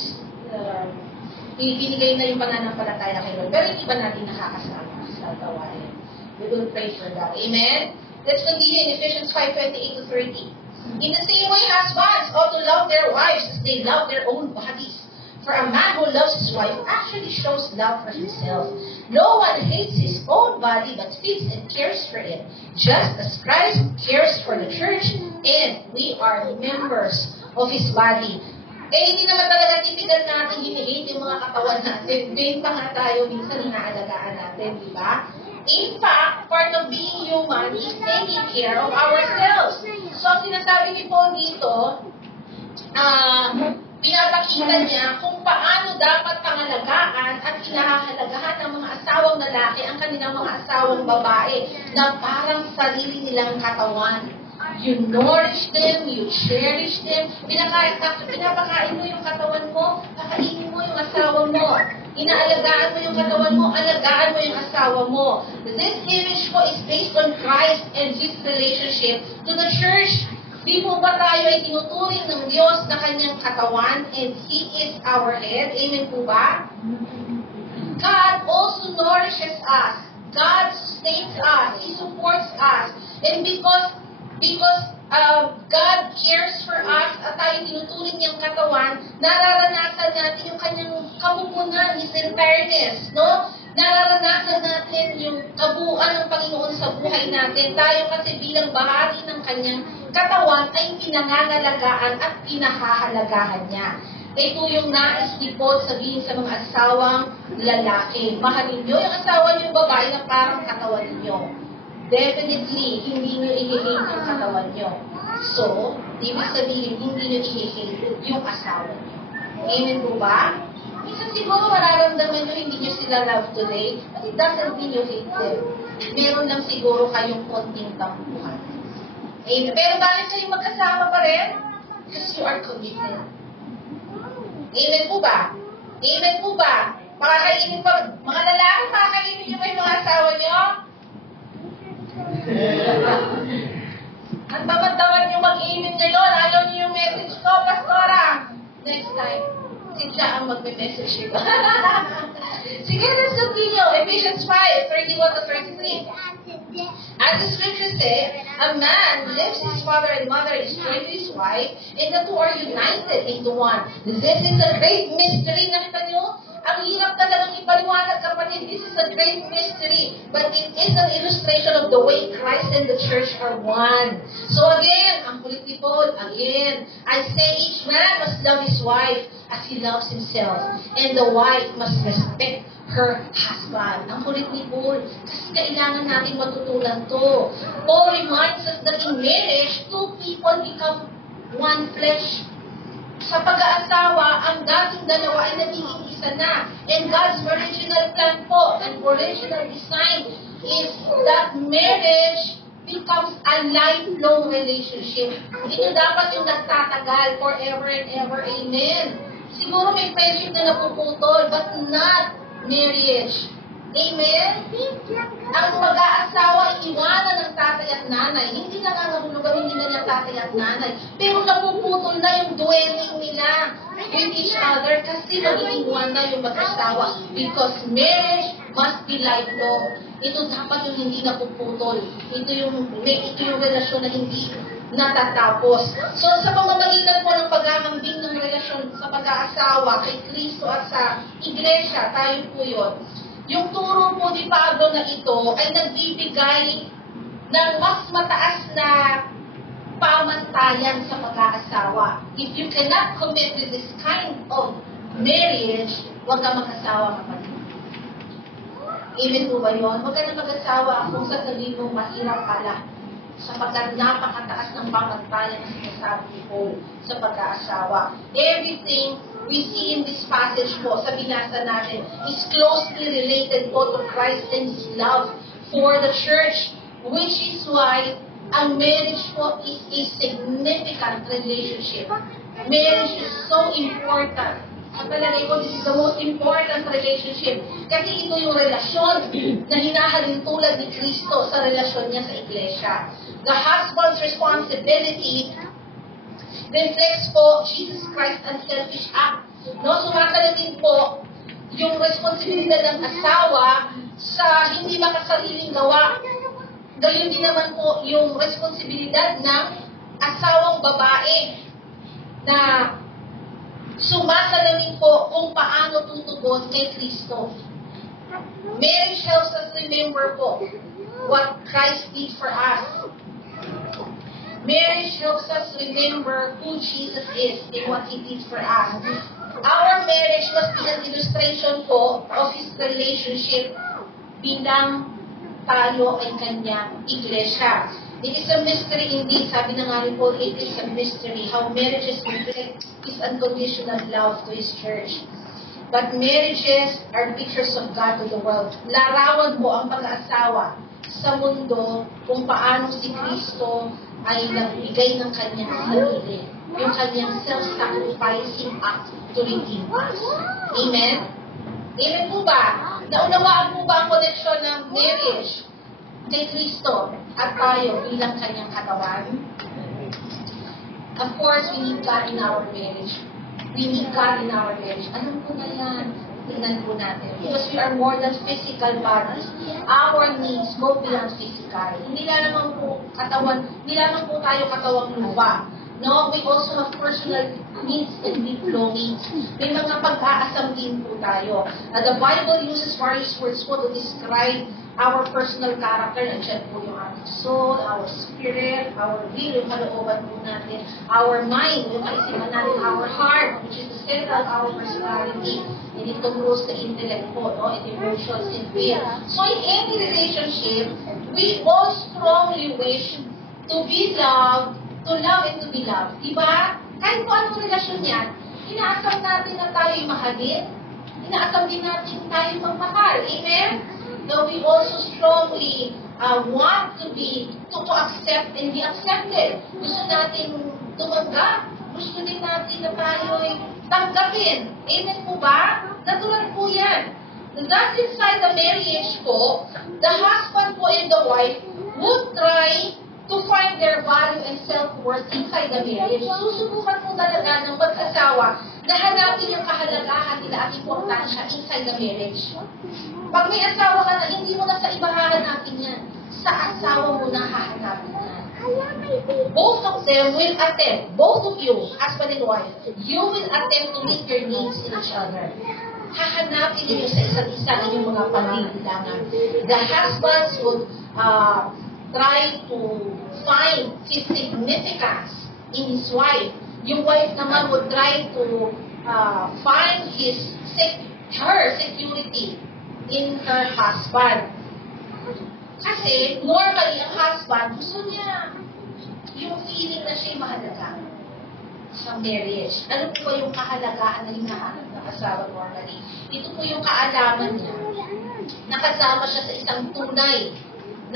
binigay na yung pananampalataya kay Lord. Pero hindi ba natin nakakasama sa gawain? We will pray for that. Amen? Let's continue in Ephesians 5:28 to 30. In the same way, husbands ought to love their wives as they love their own bodies. For a man who loves his wife actually shows love for himself. No one hates his own body but feeds and cares for it, just as Christ cares for the church, and we are members of his body. Hindi naman talaga typical natin hini-hate yung mga katawan natin. Vain pa nga tayo, minsan inaalagaan natin, di ba? In fact, part of being human is taking care of ourselves. So, ang sinasabi ni Paul dito, pinapakita niya kung paano dapat pangalagaan at inahahalagahan ng mga asawang lalaki ang kanilang mga asawang babae na parang sarili nilang katawan. You nourish them, you cherish them. Pinapakain mo yung katawan mo, kakainin mo yung asawa mo. Inaalagaan mo yung katawan mo, alagaan mo yung asawa mo. This image po is based on Christ and His relationship to the church. Di po ba tayo ay tinuturing ng Diyos na kanyang katawan and He is our head? Amen po ba? God also nourishes us. God sustains us. He supports us. And because God cares for us at tayo tinuturing niyang katawan, nararanasan natin yung kanyang kabubunan, His entireness, no? Nararanasan natin yung kabuuan ng Panginoon sa buhay natin. Tayo kasi bilang bahagi ng kanyang katawan ay pinangangalagaan at pinahahalagahan niya. Ito yung nais ni Paul sabihin sa mga asawang lalaki. Mahalin niyo yung asawa niyo babae na parang katawan niyo. Definitely, hindi niyo i-hate yung katawan niyo. So, ibig sabihin, hindi niyo i-hate yung asawa niyo. Amen po ba? Minsan siguro mararamdaman niyo hindi niyo sila love today, but it doesn't mean you hate them. Meron lang siguro kayong konting tampuhan. Amen. Pero bakit kayo magkasama pa rin? Because you are committed. Amen po ba? Amen po ba? Makakainin pa, mga lalaki, makakainin niyo ba yung mga asawa niyo? Ang tamad-tamad niyo mag-iinin ngayon, ayaw niyo yung message ko, Pastora. Next time, sila ang magme-message niyo. Sige, let's continue. Ephesians 5:31 to 33. As the scriptures say, a man leaves his father and mother and is joined to his wife, and the two are united into one. This is a great mystery. Nakita niyo? Ang hirap talagang ipaliwanag, kapatid. This is a great mystery. But it is an illustration of the way Christ and the church are one. So again, ang kulit ni Paul, again, I say each man must love his wife as he loves himself. And the wife must respect her husband. Ang kulit ni Paul, kasi kailangan natin matutunan to. Paul reminds us that in marriage, two people become one flesh. Sa pag-aasawa, ang dating dalawa ay nagiging isa na. And God's original plan po, and original design is that marriage becomes a lifelong relationship. Ito dapat yung nagtatagal forever and ever. Amen. Siguro may friendship na napuputol, but not marriage. Amen? Ang mag-aasawa, iwanan ng tatay at nanay. Hindi na nangangahulugan, hindi na niya tatay at nanay. Pero napuputol na yung dwelling nila with each other kasi magiging one na yung mag-asawa. Because marriage must be lifelong. Ito dapat yung hindi napuputol. Ito yung relasyon na hindi natatapos. So, sa pamamagitan po ng paghahambing ng relasyon sa pag-aasawa kay Kristo at sa Iglesia, tayo po yun. Yung turo po ni Pablo na ito ay nagbibigay ng mas mataas na pamantayan sa pag-aasawa. If you cannot commit to this kind of marriage, huwag ka mag-asawa, kapatid. Amen po ba yun? Huwag ka na mag-asawa kung sasabihin mong mahirap pala. Sapagkat napakataas ng pamantayan na sinasabi ni Paul sa pag-aasawa. Everything we see in this passage po, sa binasa natin, is closely related po to Christ and His love for the church, which is why ang marriage po is a significant relationship. Marriage is so important. Sa palagay ko, this is the most important relationship. Kasi ito yung relasyon na hinahalin tulad ni Kristo sa relasyon niya sa Iglesia. The husband's responsibility reflects po Jesus Christ's unselfish act. No, sumasalamin po yung responsibilidad ng asawa sa hindi makasariling gawa. Gayon din naman po yung responsibilidad ng asawang babae na sumasalamin po kung paano tutugon kay Kristo. Marriage helps us remember po what Christ did for us. Marriage helps us remember who Jesus is and what He did for us. Our marriage must be an illustration po of His relationship bilang tayo ay Kanyang iglesia. It is a mystery indeed, sabi na nga rin po, it is a mystery how marriages reflect His unconditional love to His church. But marriages are pictures of God to the world. Larawan po ang pag-aasawa sa mundo kung paano si Kristo ay nagbigay ng Kanyang sarili, yung Kanyang self-sacrificing act to redeem us. Amen? Amen po ba? Naunawaan po ba ang koneksyon ng marriage kay Kristo at tayo bilang Kanyang katawan? Of course, we need God in our marriage. We need God in our marriage. Ano po na yan? Tingnan po natin. Because we are more than physical bodies. Our needs go beyond physical. Hindi lang naman po katawan, hindi lang po tayo katawang lupa. No, we also have personal needs and deep longings. May mga pag-aasam din po tayo. The Bible uses various words po to describe our personal character. Nandiyan po yung ating soul, our spirit, our will, yung kalooban po natin, our mind, yung kaisipan natin, our heart, which is the center of our personality. And it controls the intellect po, no? And emotions and will. So in any relationship, we all strongly wish to be loved, to love and to be loved. Diba? Kahit po anong relasyon yan, inaasam natin na tayo'y mahalin. Inaasam din natin tayo'y magmahal. Amen? So we also strongly want to accept and be accepted. Gusto natin tumanggap. Gusto din natin na tayo'y tanggapin. Amen po ba? Natural po yan. Thus inside the marriage po, the husband po and the wife would try to find their value and self-worth inside the marriage. Susubukan po talaga ng mag-asawa na hanapin yung kahalagahan nila at importansya inside the marriage. Pag may asawa ka na, hindi mo na sa iba hahanapin yan. Sa asawa mo na hahanapin yan. Both of them will attempt, both of you, husband and wife, you will attempt to meet your needs in each other. Hahanapin niyo sa isa't isa inyong mga pangangailangan. The husbands would try to find his significance in his wife. Yung wife naman would try to find her security in her husband. Kasi, normally, ang husband, gusto niya yung feeling na siya'y mahalaga sa marriage. Ano po ba yung kahalagahan na hinahanap ng asawa normally? Ito po yung kaalaman niya. Nakasama siya sa isang tunay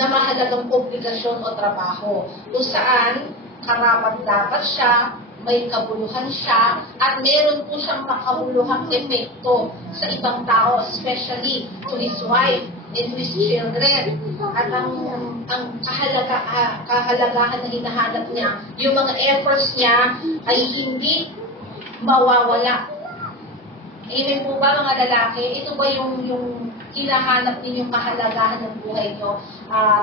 na mahalagang obligasyon o trabaho, kung saan karapat-dapat siya, may kabuluhan siya, at meron po siyang makabuluhang epekto sa ibang tao, especially to his wife and to his children. At ang kahalagahan na hinahanap niya, yung mga efforts niya ay hindi mawawala. Amen po ba mga lalaki? Ito ba yung hinahanap ninyong kahalagahan ng buhay nyo?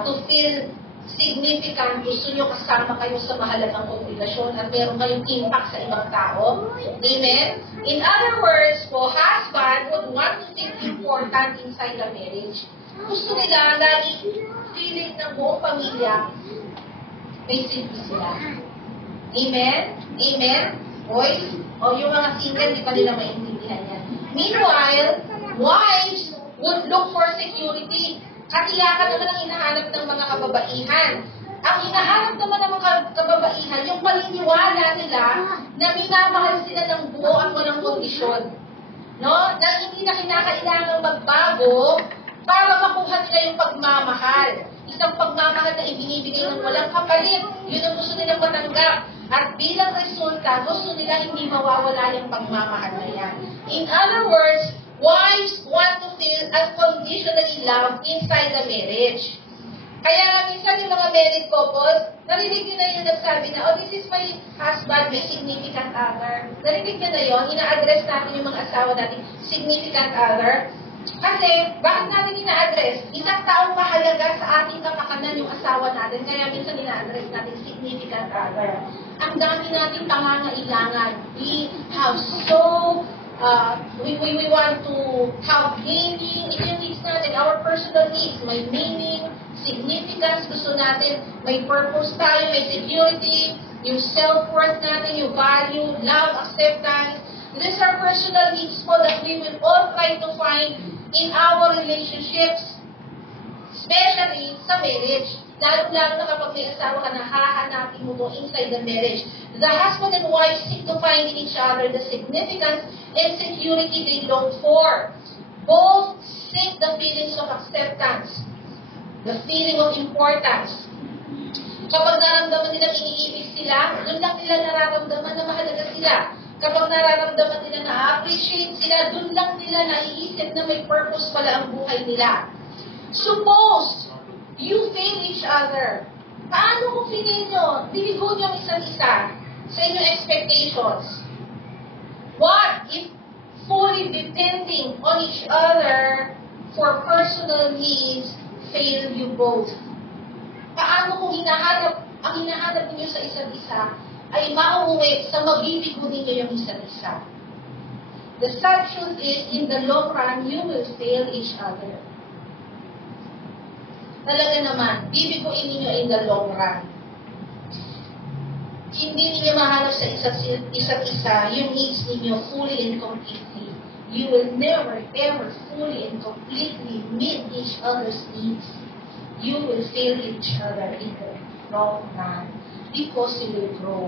To feel significant, gusto nyo kasama kayo sa mahalagang obligasyon at meron kayong impact sa ibang tao? Amen? In other words po, husband would want to feel important inside the marriage. Gusto nila lagi feeling ng buong pamilya may silbi sila. Amen? Amen? Boys? O yung mga single, di pa nila maintindihan yan. Meanwhile, wives would look for security. Katiyakan naman ang hinahanap ng mga kababaihan. Ang hinahanap naman ng mga kababaihan, yung paniniwala nila na minamahal sila ng buo at walang kondisyon. No? Na hindi na kinakailangang magbago para makuha nila yung pagmamahal. Isang pagmamahal na ibinibigay ng walang kapalit. Yun ang gusto nilang matanggap. At bilang resulta, gusto nila hindi mawawala yung pagmamahal na yan. In other words, wives want to feel unconditionally loved inside the marriage. Kaya nga minsan yung mga married couples, narinig nyo na yung nagsabi na, oh, this is my husband, my significant other. Narinig nyo na yun, ina-address natin yung mga asawa natin, significant other. Kasi, bakit natin ina-address? Isang taong mahalaga sa ating kapakanan yung asawa natin, kaya minsan ina-address natin significant other. Ang dami nating pangangailangan. We have we want to have meaning in yung needs natin, our personal needs, may meaning, significance, gusto natin, may purpose tayo, may security, yung self-worth natin, yung value, love, acceptance. These are personal needs po that we will all try to find in our relationships, especially sa marriage. Lalo-lalo na kapag may asawa ka na hahanapin mo to inside the marriage. The husband and wife seek to find in each other the significance and security they long for. Both seek the feelings of acceptance, the feeling of importance. Kapag naramdaman nilang iniibig sila, doon lang nila nararamdaman na mahalaga sila. Kapag nararamdaman nila na appreciate sila, doon lang nila naiisip na may purpose pala ang buhay nila. Suppose you fail each other. Paano kung feeling nyo, binigo nyo ang isa't isa sa inyong expectations? What if fully depending on each other for personal needs fail you both? Paano kung ang hinahanap ninyo sa isa't isa ay mauuwi sa mabibigo ninyo yung isa't isa? The sad truth is, in the long run, you will fail each other. Talaga naman, bibiguin ninyo in the long run. Hindi ninyo mahanap sa isa't isa yung needs ninyo fully and completely. You will never, ever fully and completely meet each other's needs. You will fail each other in the long run because you will grow.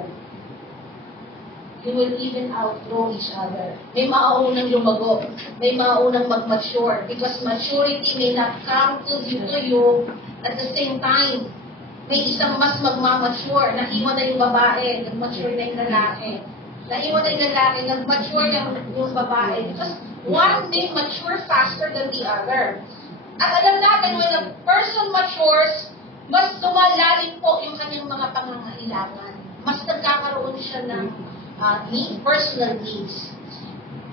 You will even outgrow each other. May mauunang lumago. May mauunang mag-mature. Because maturity may not come to you at the same time. May isang mas magmamature. Naiwan na yung babae. Nag-mature na yung lalaki. Naiwan na yung lalaki. Nag-mature yung babae. Because one may mature faster than the other. At alam natin, when a person matures, mas lumalalim po yung kanyang mga pangangailangan. Mas nagkakaroon siya ng personal needs.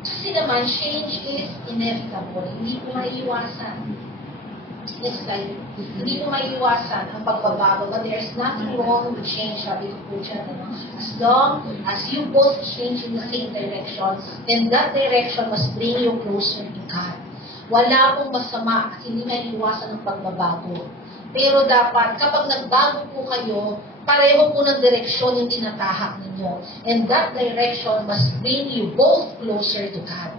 Kasi naman, change is inevitable. Hindi ko maiiwasan. Next slide. Hindi ko maiiwasan ang pagbabago. But there's nothing wrong with change, sabi ko po dyan. As long as you both change in the same direction, then that direction must bring you closer to God. Wala pong masama at hindi maiiwasan ang pagbabago. Pero dapat, kapag nagbago po kayo, pareho po ng direksyon yung tinatahak ninyo. And that direction must bring you both closer to God.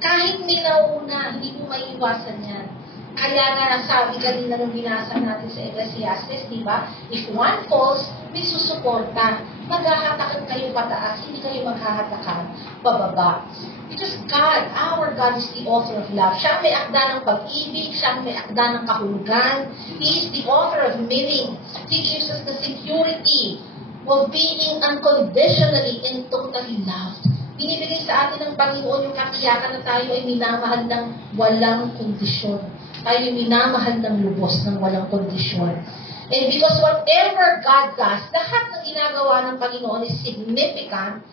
Kahit may nauna, hindi mo maiiwasan yan. Kaya nga nasabi kanina nung binasa natin sa Ecclesiastes, di ba? If one falls, may susuporta. Maghahatakan kayo pataas, hindi kayo maghahatakan pababa. Because God, our God is the author of love. Siya ang may akda ng pag-ibig, siya ang may akda ng kahulugan. He is the author of meaning. He gives us the security of being unconditionally and totally loved. Binibigay sa atin ng Panginoon yung katiyakan na tayo ay minamahal ng walang kondisyon. Tayo ay minamahal ng lubos ng walang kondisyon. And because whatever God does, lahat ng ginagawa ng Panginoon is significant.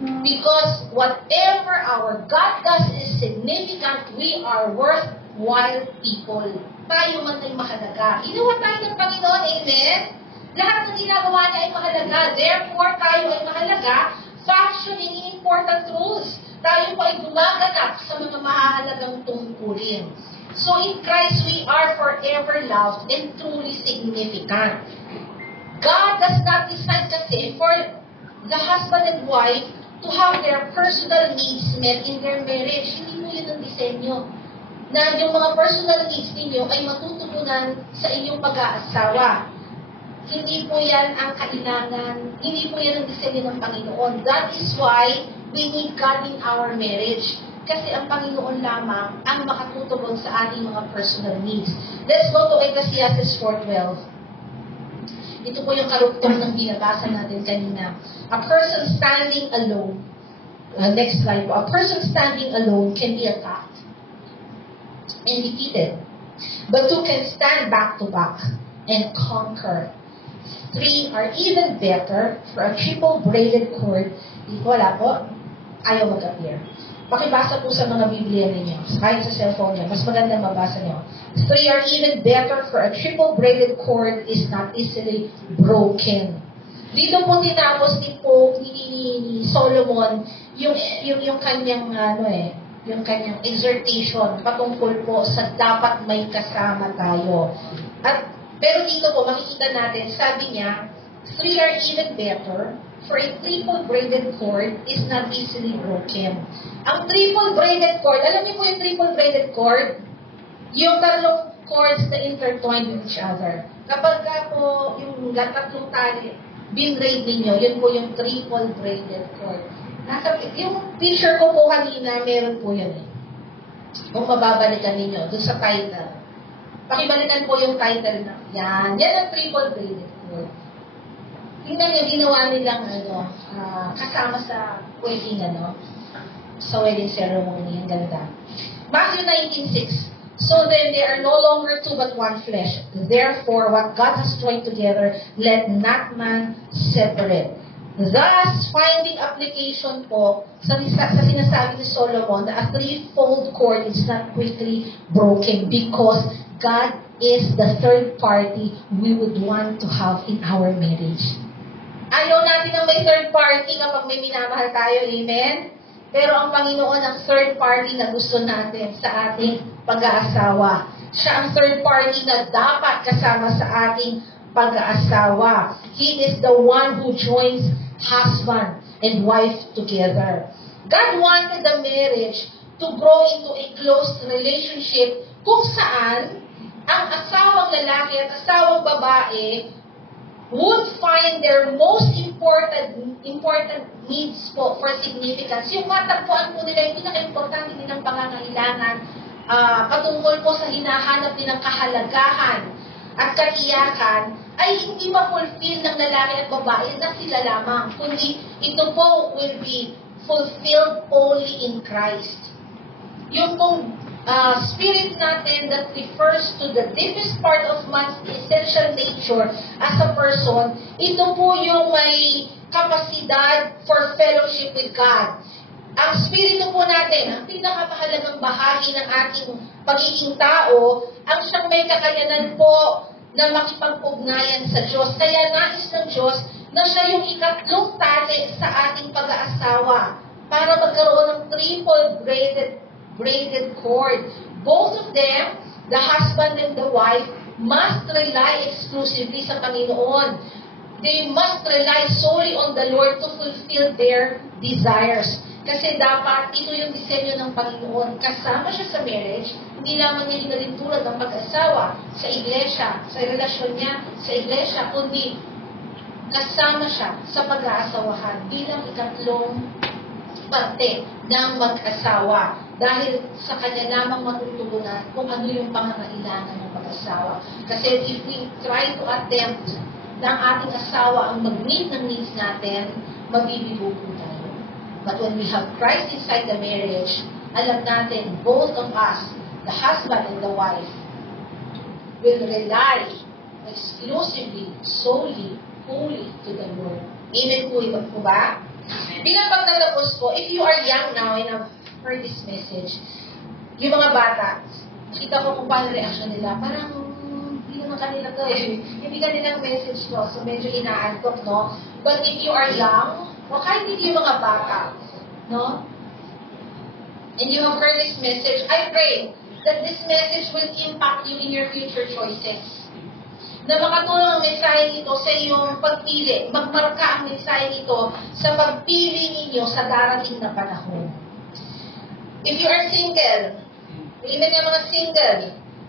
Because whatever our God does is significant, we are worthwhile people. Tayo man ay mahalaga. Ginawa tayo ng Panginoon, amen? Lahat ng ginagawa niya ay mahalaga. Therefore, tayo ay mahalaga, functioning in important roles. Tayo pa ay gumaganap sa mga mahalagang tungkulin. So in Christ, we are forever loved and truly significant. God does not decide kasi for the husband and wife to have their personal needs met in their marriage. Hindi po yun ang disenyo. Na yung mga personal needs ninyo ay matutugunan sa inyong pag-aasawa. Hindi po yan ang kailangan, hindi po yan ang disenyo ng Panginoon. That is why we need God in our marriage. Kasi ang Panginoon lamang ang makatutugon sa ating mga personal needs. Let's go to Ecclesiastes 4:12. Ito po yung karugtong ng binabasa natin kanina. A person standing alone, next slide po, a person standing alone can be attacked and defeated. but two can stand back to back and conquer. Three are even better, for a triple braided cord. Wala po, ayaw mag-appear. Pakibasa po sa mga Biblia ninyo, kahit sa cellphone niyo, mas maganda mabasa niyo. Three are even better, for a triple braided cord is not easily broken. Dito po tinapos ni Solomon yung kanyang yung kanyang exhortation patungkol po sa dapat may kasama tayo. Pero dito po makikita natin, sabi niya, three are even better, for a triple braided cord is not easily broken. Ang triple braided cord, alam niyo po yung triple braided cord? Yung tatlong cords na intertwined with each other. Kapag po yung tatlong tali, binraid ninyo, yun po yung triple braided cord. Yung picture ko po kanina, meron po yun eh. Kung mababalikan ninyo, dun sa title. Pakibalikan po yung title na, yan ang triple braided cord. Tingnan nyo, ginawa nilang kasama sa wedding, sa wedding ceremony, ang ganda. Matthew 19:6. So then they are no longer two but one flesh. Therefore, what God has joined together, let not man separate. Thus, finding application po sa sinasabi ni Solomon na a threefold cord is not quickly broken because God is the third party we would want to have in our marriage. Ayaw natin na may third party kapag may minamahal tayo, amen? Pero ang Panginoon ang third party na gusto natin sa ating pag-aasawa. Siya ang third party na dapat kasama sa ating pag-aasawa. He is the one who joins husband and wife together. God wanted the marriage to grow into a close relationship kung saan ang asawang lalaki at asawang babae would find their most important needs po for significance. Yung matagpuan po nila yung pinaka-importante nilang pangangailangan patungkol po sa hinahanap nilang kahalagahan at katiyakan ay hindi ma-fulfill ng lalaki at babae na sila lamang, kundi ito po will be fulfilled only in Christ. Yung pong spirit natin that refers to the deepest part of man's essential nature as a person, ito po yung may kapasidad for fellowship with God. Ang spirito po natin, ang pinakamahalagang bahagi ng ating pagiging tao, ang siyang may kakayanan po na makipag-ugnayan sa Diyos. Kaya nais ng Diyos na siya yung ikatlong tali sa ating pag-aasawa para magkaroon ng triple braided cord. Both of them, the husband and the wife, must rely exclusively sa Panginoon. They must rely solely on the Lord to fulfill their desires. Kasi dapat ito yung disenyo ng Panginoon. Kasama siya sa marriage, hindi lamang niya hinalintulad ng pag-asawa sa iglesia, sa relasyon niya sa iglesia, kundi kasama siya sa pag-aasawahan bilang ikatlong parte ng mag-asawa. Dahil sa kanya lamang matutugunan kung ano yung pangangailangan ng mag-asawa. Kasi if we try to attempt ng ating asawa ang mag-meet ng needs natin, mabibigo po tayo. But when we have Christ inside the marriage, alam natin, both of us, the husband and the wife, will rely exclusively, solely, wholly to the Lord. Amen po ba? Bilang pagtatapos po, if you are young now and have heard this message, yung mga bata, nakita ko kung paano reaction nila, parang hindi naman kanila to eh. Hindi kanilang message to, so medyo inaantok, no? But if you are young, o kahit hindi yung mga bata, no? And you have heard this message, I pray that this message will impact you in your future choices. Na makatulong ang mensahe nito sa iyong pagpili, magmarka ang mensahe nito sa pagpili ninyo sa darating na panahon. If you are single, even yung mga single,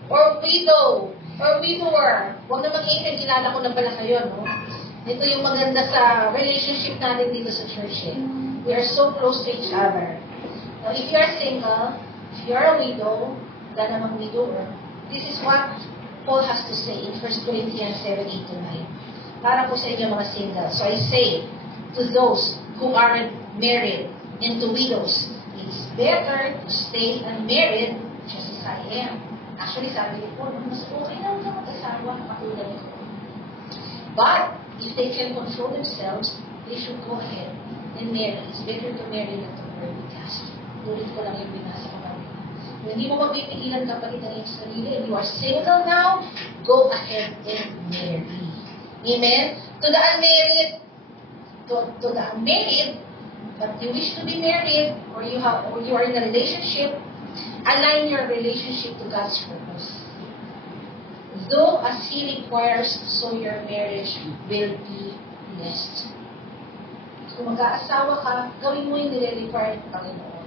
or widow, or widower, huwag na mag-ingay, kilala ko na pala kayo, no? Ito yung maganda sa relationship natin dito sa church, eh. We are so close to each other. Now, if you are single, if you are a widow, wala namang widower, this is what Paul has to say in 1 Corinthians 7:8-9. Para po sa inyo mga single. So I say to those who aren't married and to widows, it's better to stay unmarried just as I am. Actually, sabi ko po, mas okay lang na mag-asawa katulad ko. But, if they can control themselves, they should go ahead and marry. It's better to marry than to marry because ulit ko lang yung binasa ko kanina. Kung hindi mo mapipigilan kapatid ang iyong sarili, and you are single now, go ahead and marry. Amen? To the unmarried, to the unmarried, but you wish to be married, or you are in a relationship, align your relationship to God's purpose. Though as He requires, so your marriage will be blessed. Kung mag-aasawa ka, gawin mo yung nire-require ng Panginoon.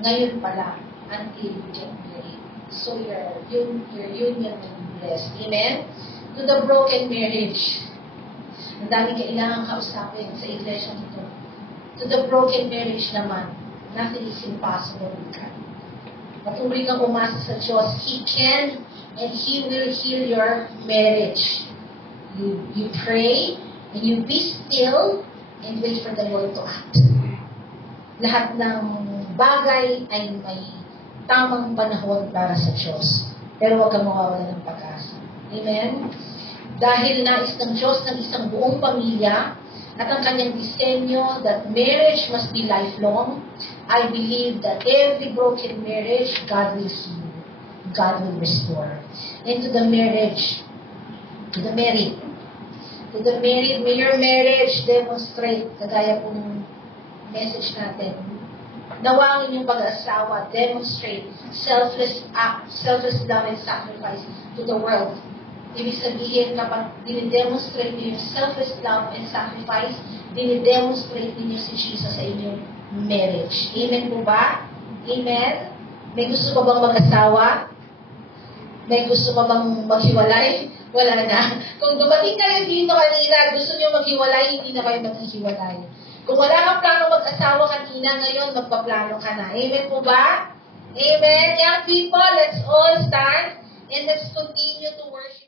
Ngayon pala, until you get married. So your union will be blessed. Amen? To the broken marriage. Ang dami kailangan kausapin sa iglesia nito. To the broken marriage naman, nothing is impossible with God. Patuloy kang umasa sa Diyos. He can and He will heal your marriage. You pray and you be still and wait for the Lord to act. Lahat ng bagay ay may tamang panahon para sa Diyos. Pero huwag kang mawawala ng pag-asa. Amen? Dahil nais ng Diyos ng isang buong pamilya at ang kanyang disenyo that marriage must be lifelong, I believe that every broken marriage, God will heal. God will restore. And to the married, may your marriage demonstrate, kagaya pong message natin, nawa ang inyong pag-asawa, demonstrate selfless act, selfless love and sacrifice to the world. Ibig sabihin, kapag dinidemonstrate niyo yung selfless love and sacrifice, dinidemonstrate niyo si Jesus sa inyong marriage. Amen po ba? Amen? May gusto pa bang mag-asawa? May gusto pa bang maghiwalay? Wala na. Kung dumating kayo dito kanina, gusto niyo maghiwalay, hindi na kayo maghiwalay. Kung wala kang plano mag-asawa kanina, ngayon magpaplano ka na. Amen po ba? Amen? Young people, let's all stand and let's continue to worship.